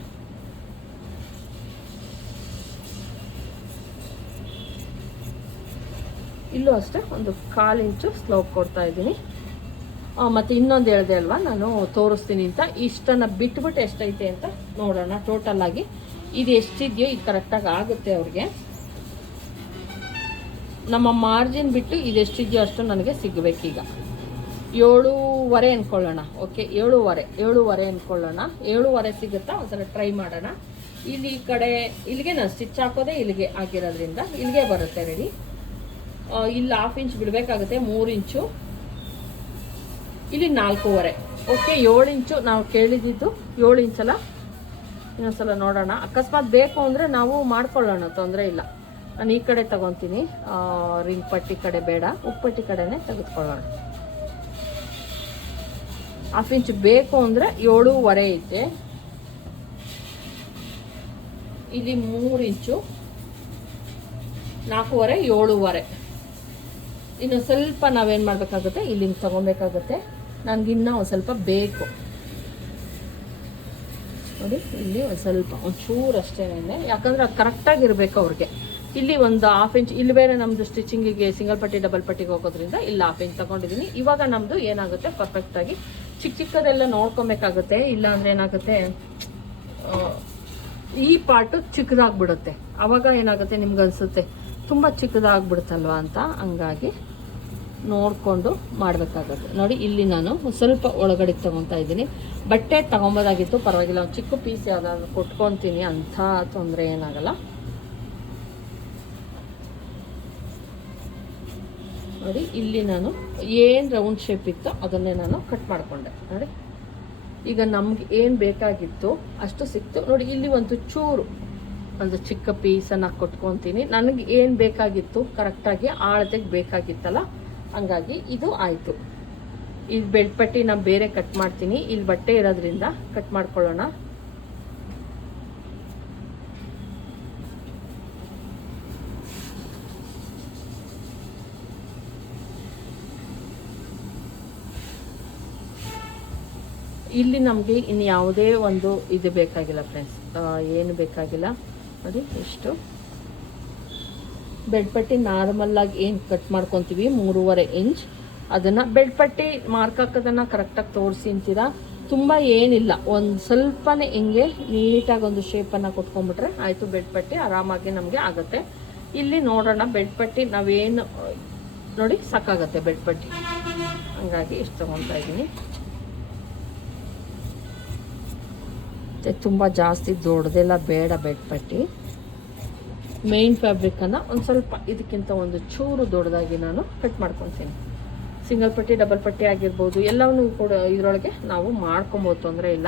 ಇಲ್ಲೂ ಅಷ್ಟೇ, ಒಂದು ಕಾಲು ಇಂಚು ಸ್ಲೋಪ್ ಕೊಡ್ತಾ ಇದ್ದೀನಿ. ಮತ್ತು ಇನ್ನೊಂದು ಹೇಳಿದೆ ಅಲ್ವಾ, ನಾನು ತೋರಿಸ್ತೀನಿ ಅಂತ. ಇಷ್ಟನ್ನು ಬಿಟ್ಬಿಟ್ಟು ಎಷ್ಟೈತೆ ಅಂತ ನೋಡೋಣ. ಟೋಟಲ್ ಆಗಿ ಇದು ಎಷ್ಟಿದೆಯೋ ಇದು ಕರೆಕ್ಟಾಗಿ ಆಗುತ್ತೆ ಅವ್ರಿಗೆ. ನಮ್ಮ ಮಾರ್ಜಿನ್ ಬಿಟ್ಟು ಇದೆಷ್ಟಿದೆಯೋ ಅಷ್ಟು ನನಗೆ ಸಿಗಬೇಕೀಗ. ಏಳೂವರೆ ಅಂದ್ಕೊಳ್ಳೋಣ ಓಕೆ ಏಳುವರೆ ಏಳುವರೆ ಅಂದ್ಕೊಳ್ಳೋಣ ಏಳುವರೆ ಸಿಗುತ್ತಾ? ಒಂದ್ಸಲ ಟ್ರೈ ಮಾಡೋಣ. ಇಲ್ಲಿ ಈ ಕಡೆ, ಇಲ್ಲಿಗೆ ನಾನು ಸ್ಟಿಚ್ ಹಾಕೋದೇ ಇಲ್ಲಿಗೆ ಆಗಿರೋದ್ರಿಂದ ಇಲ್ಲಿಗೆ ಬರುತ್ತೆ ರೆಡಿ ಇಲ್ಲಿ ಹಾಫ್ ಇಂಚ್ ಬಿಡಬೇಕಾಗುತ್ತೆ, ಮೂರು ಇಂಚು ಇಲ್ಲಿ ನಾಲ್ಕೂವರೆ ಓಕೆ ಏಳು ಇಂಚು ನಾವು ಕೇಳಿದ್ದು, ಏಳು ಇಂಚಲ್ಲ ಇನ್ನೊಂದ್ಸಲ ನೋಡೋಣ. ಅಕಸ್ಮಾತ್ ಬೇಕು ಅಂದರೆ ನಾವು ಮಾಡ್ಕೊಳ್ಳೋಣ, ತೊಂದರೆ ಇಲ್ಲ. ನಾನು ಈ ಕಡೆ ತಗೊತೀನಿ. ರಿಂಗ್ ಪಟ್ಟಿ ಕಡೆ ಬೇಡ ಉಪ್ಪಟ್ಟಿ ಕಡೆನೇ ತೆಗೆದುಕೊಳ್ಳೋಣ. ಹಾಫ್ ಇಂಚ್ ಬೇಕು ಅಂದರೆ ಏಳೂವರೆ ಐತೆ. ಇಲ್ಲಿ ಮೂರು ಇಂಚು, ನಾಲ್ಕೂವರೆ, ಏಳೂವರೆ. ಇನ್ನು ಸ್ವಲ್ಪ ನಾವೇನು ಮಾಡಬೇಕಾಗುತ್ತೆ? ಇಲ್ಲಿಂದ ತೊಗೊಬೇಕಾಗುತ್ತೆ. ನನಗಿನ್ನೂ ಒಂದು ಸ್ವಲ್ಪ ಬೇಕು. ನೋಡಿ, ಇಲ್ಲಿ ಒಂದು ಸ್ವಲ್ಪ, ಒಂಚೂರು ಅಷ್ಟೇನೆ ಯಾಕಂದ್ರೆ ಅದು ಕರೆಕ್ಟಾಗಿ ಇರಬೇಕು ಅವ್ರಿಗೆ. ಇಲ್ಲಿ ಒಂದು ಹಾಫ್ ಇಂಚ್ ಇಲ್ಲಿ ಬೇರೆ ನಮ್ಮದು ಸ್ಟಿಚಿಂಗಿಗೆ ಸಿಂಗಲ್ ಪಟ್ಟಿ ಡಬಲ್ ಪಟ್ಟಿಗೆ ಹೋಗೋದ್ರಿಂದ ಇಲ್ಲಿ ಹಾಫ್ ಇಂಚ್ ತಗೊಂಡಿದ್ದೀನಿ ಇವಾಗ ನಮ್ಮದು ಏನಾಗುತ್ತೆ? ಪರ್ಫೆಕ್ಟಾಗಿ ಚಿಕ್ಕ ಚಿಕ್ಕದೆಲ್ಲ ನೋಡ್ಕೊಬೇಕಾಗುತ್ತೆ ಇಲ್ಲ ಅಂದ್ರೆ ಏನಾಗುತ್ತೆ ಈ ಪಾರ್ಟ್ ಚಿಕ್ಕದಾಗ್ಬಿಡುತ್ತೆ. ಅವಾಗ ಏನಾಗುತ್ತೆ ನಿಮ್ಗೆ ಅನ್ಸುತ್ತೆ, ತುಂಬ ಚಿಕ್ಕದಾಗ್ಬಿಡುತ್ತಲ್ವ ಅಂತ ಹಂಗಾಗಿ ನೋಡಿಕೊಂಡು ಮಾಡಬೇಕಾಗುತ್ತೆ. ನೋಡಿ, ಇಲ್ಲಿ ನಾನು ಸ್ವಲ್ಪ ಒಳಗಡೆ ತೊಗೊತಾ ಇದ್ದೀನಿ. ಬಟ್ಟೆ ತೊಗೊಬೋದಾಗಿತ್ತು, ಪರವಾಗಿಲ್ಲ. ಚಿಕ್ಕ ಪೀಸ್ ಯಾವುದಾದ್ರು ಕೊಟ್ಕೊತೀನಿ, ಅಂಥ ತೊಂದರೆ ಏನಾಗಲ್ಲ. ನೋಡಿ, ಇಲ್ಲಿ ನಾನು ಏನು ರೌಂಡ್ ಶೇಪ್ ಇತ್ತು ಅದನ್ನೇ ನಾನು ಕಟ್ ಮಾಡಿಕೊಂಡೆ. ನೋಡಿ, ಈಗ ನಮ್ಗೆ ಏನು ಬೇಕಾಗಿತ್ತು ಅಷ್ಟು ಸಿಕ್ತು. ನೋಡಿ, ಇಲ್ಲಿ ಒಂದು ಚೂರು, ಒಂದು ಚಿಕ್ಕ ಪೀಸನ್ನು ಕೊಟ್ಕೊತೀನಿ. ನನಗೆ ಏನು ಬೇಕಾಗಿತ್ತು ಕರೆಕ್ಟಾಗಿ ಆಳತೆಗೆ ಬೇಕಾಗಿತ್ತಲ್ಲ, ಹಂಗಾಗಿ ಇದು ಆಯಿತು. ಇಲ್ಲಿ ಬೆಳ್ಪಟ್ಟಿ ನಾನು ಬೇರೆ ಕಟ್ ಮಾಡ್ತೀನಿ. ಇಲ್ಲಿ ಬಟ್ಟೆ ಇರೋದ್ರಿಂದ ಕಟ್ ಮಾಡ್ಕೊಳ್ಳೋಣ. ಇಲ್ಲಿ ನಮಗೆ ಇನ್ನು ಯಾವುದೇ ಒಂದು ಇದು ಬೇಕಾಗಿಲ್ಲ ಫ್ರೆಂಡ್ಸ್ ಏನು ಬೇಕಾಗಿಲ್ಲ. ನೋಡಿ ಎಷ್ಟು ಬೆಡ್ಪಟ್ಟಿ ನಾರ್ಮಲ್ಲಾಗಿ ಏನು ಕಟ್ ಮಾಡ್ಕೊತೀವಿ? ಮೂರುವರೆ ಇಂಚ್ ಅದನ್ನು ಬೆಡ್ಪಟ್ಟಿ ಮಾರ್ಕ್ ಹಾಕೋದನ್ನು ಕರೆಕ್ಟಾಗಿ ತೋರಿಸಿ ಅಂತೀರಾ? ತುಂಬ ಏನಿಲ್ಲ. ಒಂದು ಸ್ವಲ್ಪನೇ ಹಿಂಗೆ ನೀಟಾಗಿ ಒಂದು ಶೇಪನ್ನು ಕೊಟ್ಕೊಂಡ್ಬಿಟ್ರೆ ಆಯಿತು ಬೆಡ್ಪಟ್ಟಿ ಆರಾಮಾಗಿ ನಮಗೆ ಆಗುತ್ತೆ. ಇಲ್ಲಿ ನೋಡೋಣ ಬೆಡ್ಪಟ್ಟಿ ನಾವೇನು, ನೋಡಿ, ಸಾಕಾಗತ್ತೆ ಬೆಡ್ಪಟ್ಟಿ ಹಂಗಾಗಿ ಇಷ್ಟು ತೊಗೊತಾ ಇದ್ದೀನಿ. ಮತ್ತು ತುಂಬ ಜಾಸ್ತಿ ದೊಡ್ಡದೆಲ್ಲ ಬೇಡ ಬೆಡ್ ಪಟ್ಟಿ ಮೇನ್ ಫ್ಯಾಬ್ರಿಕನ್ನು ಒಂದು ಸ್ವಲ್ಪ ಇದಕ್ಕಿಂತ ಒಂದು ಚೂರು ದೊಡ್ಡದಾಗಿ ನಾನು ಕಟ್ ಮಾಡ್ಕೊತೀನಿ. ಸಿಂಗಲ್ ಪಟ್ಟಿ ಡಬಲ್ ಪಟ್ಟಿ ಆಗಿರ್ಬೋದು, ಎಲ್ಲವನ್ನೂ ಕೂಡ ಇದರೊಳಗೆ ನಾವು ಮಾಡ್ಕೊಬೋದು ತೊಂದರೆ ಇಲ್ಲ.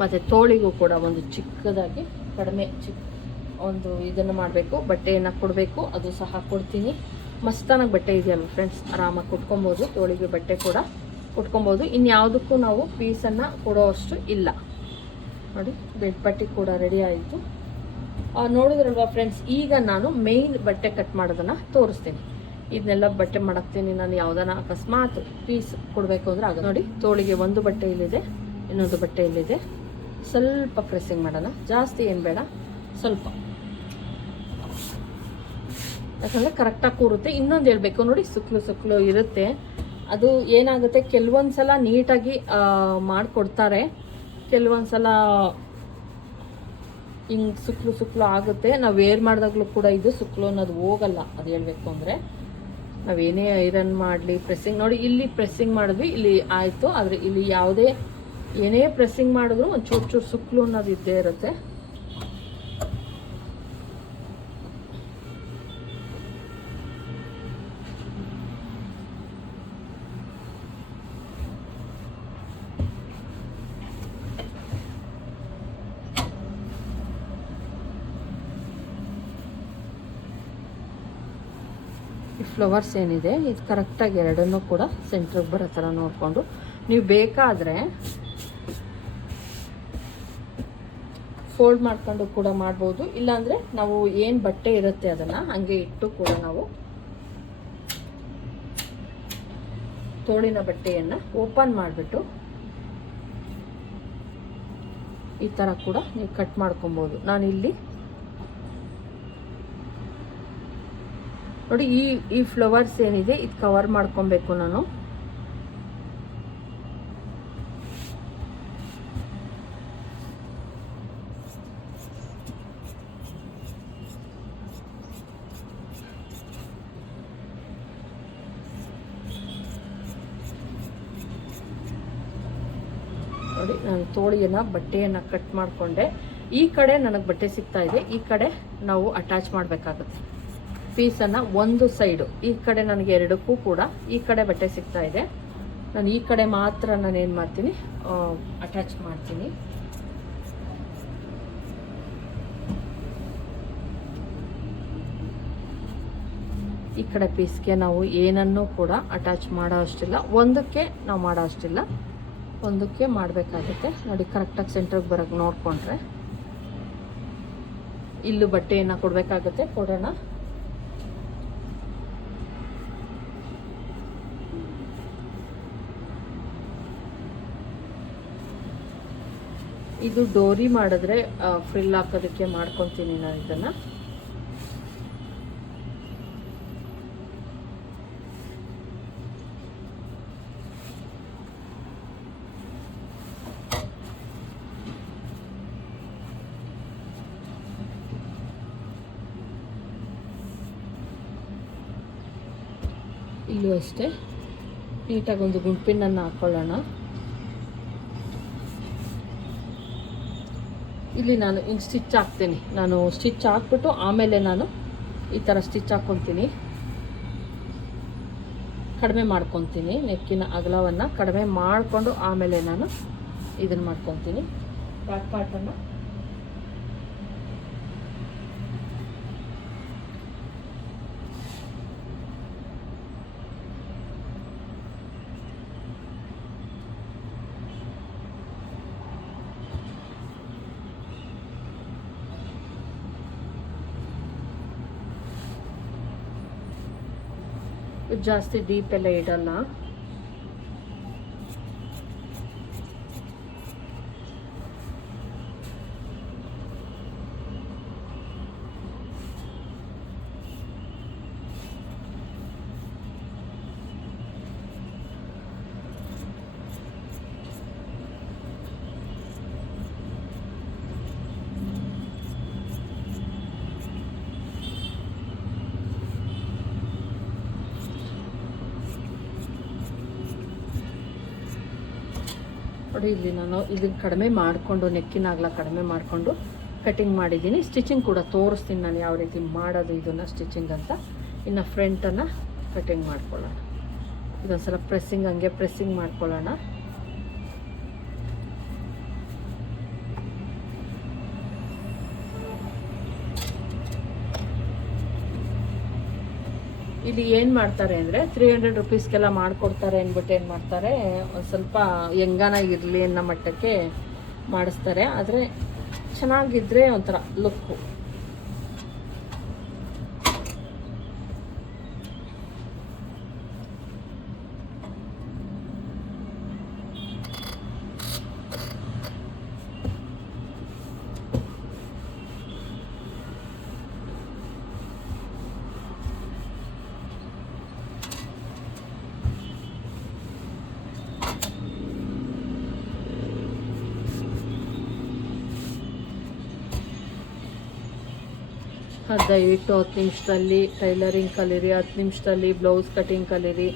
ಮತ್ತು ತೋಳಿಗೂ ಕೂಡ ಒಂದು ಚಿಕ್ಕದಾಗಿ ಕಡಿಮೆ ಚಿಕ್ಕ ಒಂದು ಇದನ್ನು ಮಾಡಬೇಕು, ಬಟ್ಟೆಯನ್ನು ಕೊಡಬೇಕು, ಅದು ಸಹ ಕೊಡ್ತೀನಿ. ಮಸ್ತಾನಾಗಿ ಬಟ್ಟೆ ಇದೆಯಲ್ಲ ಫ್ರೆಂಡ್ಸ್ ಆರಾಮಾಗಿ ಕುಟ್ಕೊಬೋದು, ತೋಳಿಗೆ ಬಟ್ಟೆ ಕೂಡ ಕುಟ್ಕೊಬೋದು. ಇನ್ಯಾವುದಕ್ಕೂ ನಾವು ಪೀಸನ್ನು ಕೊಡೋ ಅಷ್ಟು ಇಲ್ಲ. ನೋಡಿ ಬೆಡ್ ಪಟ್ಟಿ ಕೂಡ ರೆಡಿ ಆಯಿತು. ನೋಡಿದ್ರಲ್ವ ಫ್ರೆಂಡ್ಸ್ ಈಗ ನಾನು ಮೇಯ್ನ್ ಬಟ್ಟೆ ಕಟ್ ಮಾಡೋದನ್ನು ತೋರಿಸ್ತೀನಿ. ಇದನ್ನೆಲ್ಲ ಬಟ್ಟೆ ಮಾಡಕ್ತೀನಿ ನಾನು ಯಾವುದನ್ನ ಅಕಸ್ಮಾತ್ ಪೀಸ್ ಕೊಡಬೇಕು ಅಂದರೆ ಆಗ ನೋಡಿ, ತೋಳಿಗೆ ಒಂದು ಬಟ್ಟೆ ಇಲ್ಲಿದೆ, ಇನ್ನೊಂದು ಬಟ್ಟೆ ಇಲ್ಲಿದೆ. ಸ್ವಲ್ಪ ಪ್ರೆಸ್ಸಿಂಗ್ ಮಾಡೋಣ. ಜಾಸ್ತಿ ಏನು ಬೇಡ, ಸ್ವಲ್ಪ. ಯಾಕಂದರೆ ಕರೆಕ್ಟಾಗಿ ಕೂರುತ್ತೆ. ಇನ್ನೊಂದು ಹೇಳಬೇಕು. ನೋಡಿ, ಸುಕ್ಲು ಸುಕ್ಲು ಇರುತ್ತೆ. ಅದು ಏನಾಗುತ್ತೆ? ಕೆಲವೊಂದು ಸಲ ನೀಟಾಗಿ ಮಾಡಿಕೊಡ್ತಾರೆ. ಕೆಲವೊಂದು ಸಲ ಹಿಂಗೆ ಸುಕ್ಲು ಸುಕ್ಲು ಆಗುತ್ತೆ. ನಾವು ವೇರ್ ಮಾಡಿದಾಗಲೂ ಕೂಡ ಇದು ಸುಕ್ಲು ಅನ್ನೋದು ಹೋಗಲ್ಲ. ಅದು ಹೇಳಬೇಕು ಅಂದರೆ. ನಾವೇನೇ ಐರನ್ ಮಾಡಲಿ ಪ್ರೆಸ್ಸಿಂಗ್ ನೋಡಿ, ಇಲ್ಲಿ ಪ್ರೆಸ್ಸಿಂಗ್ ಮಾಡಿದ್ವಿ, ಇಲ್ಲಿ ಆಯಿತು. ಆದರೆ ಇಲ್ಲಿ ಯಾವುದೇ ಏನೇ ಪ್ರೆಸ್ಸಿಂಗ್ ಮಾಡಿದ್ರು ಒಂದು ಚೂರು ಚೂರು ಸುಕ್ಲು ಅನ್ನೋದು ಇದ್ದೇ ಇರುತ್ತೆ. ಫ್ಲವರ್ಸ್ ಏನಿದೆ, ಇದು ಕರೆಕ್ಟಾಗಿ ಎರಡನ್ನೂ ಕೂಡ ಸೆಂಟ್ರಿಗೆ ಬರೋ ಥರ ನೋಡಿಕೊಂಡು. ನೀವು ಬೇಕಾದರೆ ಫೋಲ್ಡ್ ಮಾಡ್ಕೊಂಡು ಕೂಡ ಮಾಡ್ಬೋದು. ಇಲ್ಲಾಂದರೆ ನಾವು ಏನು ಬಟ್ಟೆ ಇರುತ್ತೆ ಅದನ್ನು ಹಾಗೆ ಇಟ್ಟು ಕೂಡ ನಾವು ತೋಳಿನ ಬಟ್ಟೆಯನ್ನು ಓಪನ್ ಮಾಡಿಬಿಟ್ಟು ಈ ಥರ ಕೂಡ ನೀವು ಕಟ್ ಮಾಡ್ಕೊಬೋದು. ನಾನಿಲ್ಲಿ ನೋಡಿ ಈ ಈ ಫ್ಲವರ್ಸ್ ಏನಿದೆ, ಇದು ಕವರ್ ಮಾಡ್ಕೊಬೇಕು ನಾನು ನೋಡಿ ನಾನು ಬಟ್ಟೆಯನ್ನ ಬಟ್ಟೆಯನ್ನು ಕಟ್ ಮಾಡಿಕೊಂಡೆ. ಈ ಕಡೆ ನನಗೆ ಬಟ್ಟೆ ಸಿಗ್ತಾ ಇದೆ. ಈ ಕಡೆ ನಾವು ಅಟ್ಯಾಚ್ ಮಾಡಬೇಕಾಗುತ್ತೆ. ಪೀಸನ್ನು ಒಂದು ಸೈಡು ಈ ಕಡೆ ನನಗೆ ಎರಡಕ್ಕೂ ಕೂಡ ಈ ಕಡೆ ಬಟ್ಟೆ ಸಿಗ್ತಾ ಇದೆ. ನಾನು ಈ ಕಡೆ ಮಾತ್ರ ನಾನು ಏನು ಮಾಡ್ತೀನಿ ಅಟ್ಯಾಚ್ ಮಾಡ್ತೀನಿ. ಈ ಕಡೆ ಪೀಸ್ಗೆ ನಾವು ಏನನ್ನು ಕೂಡ ಅಟ್ಯಾಚ್ ಮಾಡೋ ಅಷ್ಟಿಲ್ಲ. ಒಂದಕ್ಕೆ ನಾವು ಮಾಡೋ ಅಷ್ಟಿಲ್ಲ. ಒಂದಕ್ಕೆ ಮಾಡಬೇಕಾಗುತ್ತೆ. ನೋಡಿ ಕರೆಕ್ಟಾಗಿ ಸೆಂಟ್ರಿಗೆ ಬರೋಕ್ಕೆ ನೋಡಿಕೊಂಡ್ರೆ. ಇಲ್ಲೂ ಬಟ್ಟೆಯನ್ನು ಕೊಡಬೇಕಾಗುತ್ತೆ, ಕೊಡೋಣ. ಇದು ಡೋರಿ ಮಾಡಿದ್ರೆ ಫ್ರಿಲ್ ಹಾಕೋದಕ್ಕೆ ಮಾಡ್ಕೊತೀನಿ ನಾನು ಇದನ್ನು ಇಲ್ಲೂ ಅಷ್ಟೇ. ನೀಟಾಗಿ ಒಂದು ಗುಂಪಿನನ್ನು ಹಾಕೊಳ್ಳೋಣ. ಇಲ್ಲಿ ನಾನು ಹಿಂಗೆ ಸ್ಟಿಚ್ ಹಾಕ್ತೀನಿ. ನಾನು ಸ್ಟಿಚ್ ಹಾಕ್ಬಿಟ್ಟು ಆಮೇಲೆ ನಾನು ಈ ಥರ ಸ್ಟಿಚ್ ಹಾಕ್ಕೊತೀನಿ ಕಡಿಮೆ ಮಾಡ್ಕೊತೀನಿ ನೆಕ್ಕಿನ ಅಗಲವನ್ನು ಕಡಿಮೆ ಮಾಡಿಕೊಂಡು ಆಮೇಲೆ ನಾನು ಇದನ್ನು ಮಾಡ್ಕೊತೀನಿ ಬ್ಯಾಕ್ ಪಾರ್ಟನ್ನು ಜಾಸ್ತಿ ಡೀಪ್ ಎಲ್ಲ ಇಡಲ್ಲ. ಇಲ್ಲಿ ನಾನು ಇದನ್ನು ಕಡಿಮೆ ಮಾಡಿಕೊಂಡು, ನೆಕ್ಕಿನ ಅಗಲ ಕಡಿಮೆ ಮಾಡಿಕೊಂಡು ಕಟಿಂಗ್ ಮಾಡಿದ್ದೀನಿ. ಸ್ಟಿಚಿಂಗ್ ಕೂಡ ತೋರಿಸ್ತೀನಿ ನಾನು ಯಾವ ರೀತಿ ಮಾಡೋದು, ಇದನ್ನು ಸ್ಟಿಚಿಂಗ್ ಅಂತ. ಇನ್ನು ಫ್ರಂಟನ್ನು ಕಟಿಂಗ್ ಮಾಡ್ಕೊಳ್ಳೋಣ. ಇದೊಂದ್ಸಲ ಪ್ರೆಸ್ಸಿಂಗ್ ಹಂಗೆ ಪ್ರೆಸ್ಸಿಂಗ್ ಮಾಡ್ಕೊಳ್ಳೋಣ. ಇಲ್ಲಿ ಏನು ಮಾಡ್ತಾರೆ ಅಂದರೆ ತ್ರೀ ಹಂಡ್ರೆಡ್ ರುಪೀಸ್ಗೆಲ್ಲ ಮಾಡ್ಕೊಡ್ತಾರೆ ಅಂದ್ಬಿಟ್ಟು ಏನು ಮಾಡ್ತಾರೆ, ಸ್ವಲ್ಪ ಇರಲಿ ಅನ್ನೋ ಮಟ್ಟಕ್ಕೆ ಮಾಡಿಸ್ತಾರೆ. ಆದರೆ ಚೆನ್ನಾಗಿದ್ರೆ ಒಂಥರ ಲುಕ್ಕು ದಯವಿಟ್ಟು ಹತ್ತು ನಿಮಿಷದಲ್ಲಿ ಟೈಲರಿಂಗ್ ಕಲೀರಿ, ಹತ್ತು ನಿಮಿಷದಲ್ಲಿ ಬ್ಲೌಸ್ ಕಟಿಂಗ್ ಕಲೀರಿ,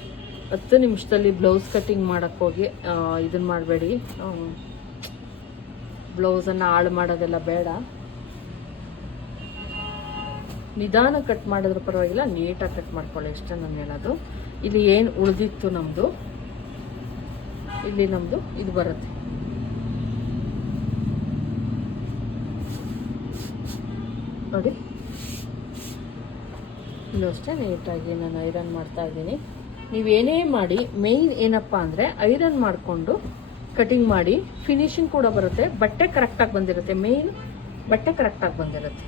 ಹತ್ತು ನಿಮಿಷದಲ್ಲಿ ಬ್ಲೌಸ್ ಕಟಿಂಗ್ ಮಾಡೋಕ್ಕೆ ಹೋಗಿ ಇದನ್ನು ಮಾಡಬೇಡಿ. ಬ್ಲೌಸನ್ನು ಹಾಳು ಮಾಡೋದೆಲ್ಲ ಬೇಡ. ನಿಧಾನ ಕಟ್ ಮಾಡಿದ್ರೆ ಪರವಾಗಿಲ್ಲ ನೀಟಾಗಿ ಕಟ್ ಮಾಡ್ಕೊಳ್ಳಿ ಇಷ್ಟೇ ನಾನು ಹೇಳೋದು. ಇಲ್ಲಿ ಏನು ಉಳಿದಿತ್ತು ನಮ್ಮದು ಇಲ್ಲಿ ನಮ್ಮದು ಇದು ಬರುತ್ತೆ. ನೋಡಿ. ಇಲ್ಲೂ ಅಷ್ಟೇ ನೀಟಾಗಿ ನಾನು ಐರನ್ ಮಾಡ್ತಾ ಇದ್ದೀನಿ. ನೀವೇನೇ ಮಾಡಿ ಮೇಯ್ನ್ ಏನಪ್ಪ ಅಂದರೆ ಐರನ್ ಮಾಡಿಕೊಂಡು ಕಟಿಂಗ್ ಮಾಡಿ ಫಿನಿಶಿಂಗ್ ಕೂಡ ಬರುತ್ತೆ, ಬಟ್ಟೆ ಕರೆಕ್ಟಾಗಿ ಬಂದಿರುತ್ತೆ ಮೇಯ್ನ್ ಬಟ್ಟೆ ಕರೆಕ್ಟಾಗಿ ಬಂದಿರುತ್ತೆ.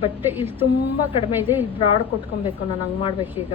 ಬಟ್ಟೆ ಇಲ್ಲಿ ತುಂಬ ಕಡಿಮೆ ಇದೆ. ಇಲ್ಲಿ ಬ್ರಾಡ್ ಕೊಟ್ಕೊಬೇಕು ನಾನು ಹಂಗೆ ಮಾಡ್ಬೇಕೀಗ.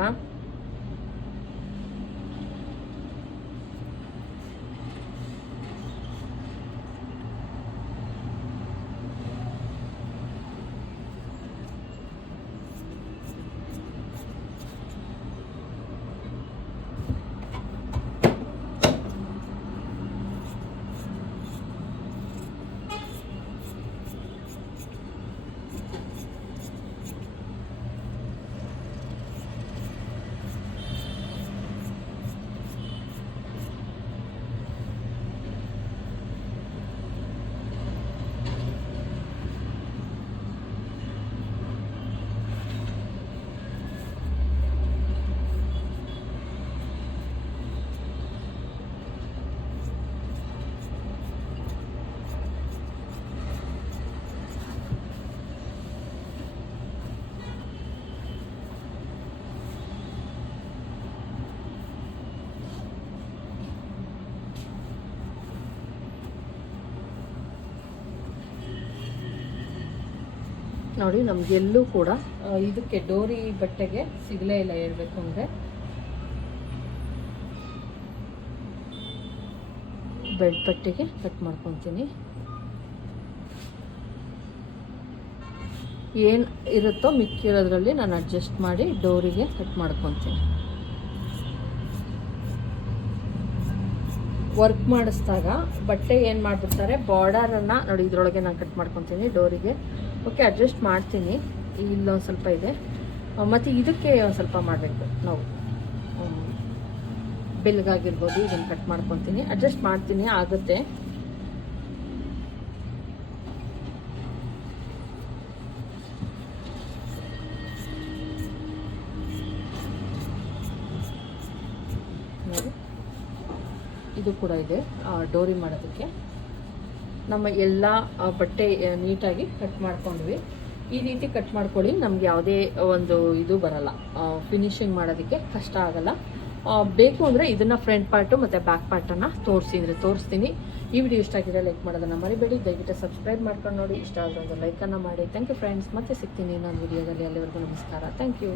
ನೋಡಿ, ನಮಗೆಲ್ಲೂ ಕೂಡ ಇದಕ್ಕೆ ಡೋರಿ ಬಟ್ಟೆಗೆ ಸಿಗಲೇ ಇಲ್ಲ ಹೇಳ್ಬೇಕು ಅಂದರೆ. ಬೆಡ್ ಪಟ್ಟಿಗೆ ಕಟ್ ಮಾಡ್ಕೊತೀನಿ. ಏನು ಇರುತ್ತೋ ಮಿಕ್ಕಿರೋದ್ರಲ್ಲಿ ನಾನು ಅಡ್ಜಸ್ಟ್ ಮಾಡಿ ಡೋರಿಗೆ ಕಟ್ ಮಾಡ್ಕೊತೀನಿ. ವರ್ಕ್ ಮಾಡಿಸಿದಾಗ ಬಟ್ಟೆ ಏನು ಮಾಡಿಬಿಡ್ತಾರೆ? ಬಾರ್ಡರನ್ನು ನೋಡಿ, ಇದರೊಳಗೆ ನಾನು ಕಟ್ ಮಾಡ್ಕೊತೀನಿ ಡೋರಿಗೆ. ಓಕೆ ಅಡ್ಜಸ್ಟ್ ಮಾಡ್ತೀನಿ. ಇಲ್ಲೊಂದು ಸ್ವಲ್ಪ ಇದೆ. ಮತ್ತು ಇದಕ್ಕೆ ಒಂದು ಸ್ವಲ್ಪ ಮಾಡಬೇಕು ನಾವು. ಬೆಲ್ಗಾಗಿರ್ಬೋದು, ಇದನ್ನು ಕಟ್ ಮಾಡ್ಕೊತೀನಿ. ಅಡ್ಜಸ್ಟ್ ಮಾಡ್ತೀನಿ, ಆಗುತ್ತೆ ನೋಡಿ ಇದು ಕೂಡ ಇದೆ ಡೋರಿ ಮಾಡೋದಕ್ಕೆ. ನಮ್ಮ ಎಲ್ಲ ಬಟ್ಟೆ ನೀಟಾಗಿ ಕಟ್ ಮಾಡ್ಕೊಂಡ್ವಿ. ಈ ರೀತಿ ಕಟ್ ಮಾಡ್ಕೊಳ್ಳಿ, ನಮ್ಗೆ ಯಾವುದೇ ಒಂದು ಇದು ಬರಲ್ಲ. ಫಿನಿಶಿಂಗ್ ಮಾಡೋದಕ್ಕೆ ಕಷ್ಟ ಆಗಲ್ಲ. ಬೇಕು ಅಂದರೆ ಇದನ್ನು ಫ್ರಂಟ್ ಪಾರ್ಟು ಮತ್ತು ಬ್ಯಾಕ್ ಪಾರ್ಟನ್ನು ತೋರಿಸಿ, ಅಂದರೆ ತೋರಿಸ್ತೀನಿ. ಈ ವಿಡಿಯೋ ಇಷ್ಟ ಆಗಿದೆ ಲೈಕ್ ಮಾಡೋದನ್ನು ಮರಿಬೇಡಿ. ದಯವಿಟ್ಟು ಸಬ್ಸ್ಕ್ರೈಬ್ ಮಾಡ್ಕೊಂಡು ನೋಡಿ. ಇಷ್ಟ ಆದರೆ ಒಂದು ಲೈಕನ್ನು ಮಾಡಿ. ಥ್ಯಾಂಕ್ ಯು ಫ್ರೆಂಡ್ಸ್ ಮತ್ತೆ ಸಿಗ್ತೀನಿ ನಾನು ವಿಡಿಯೋದಲ್ಲಿ ಅಲ್ಲಿವರೆಗೂ ನಮಸ್ಕಾರ. Thank you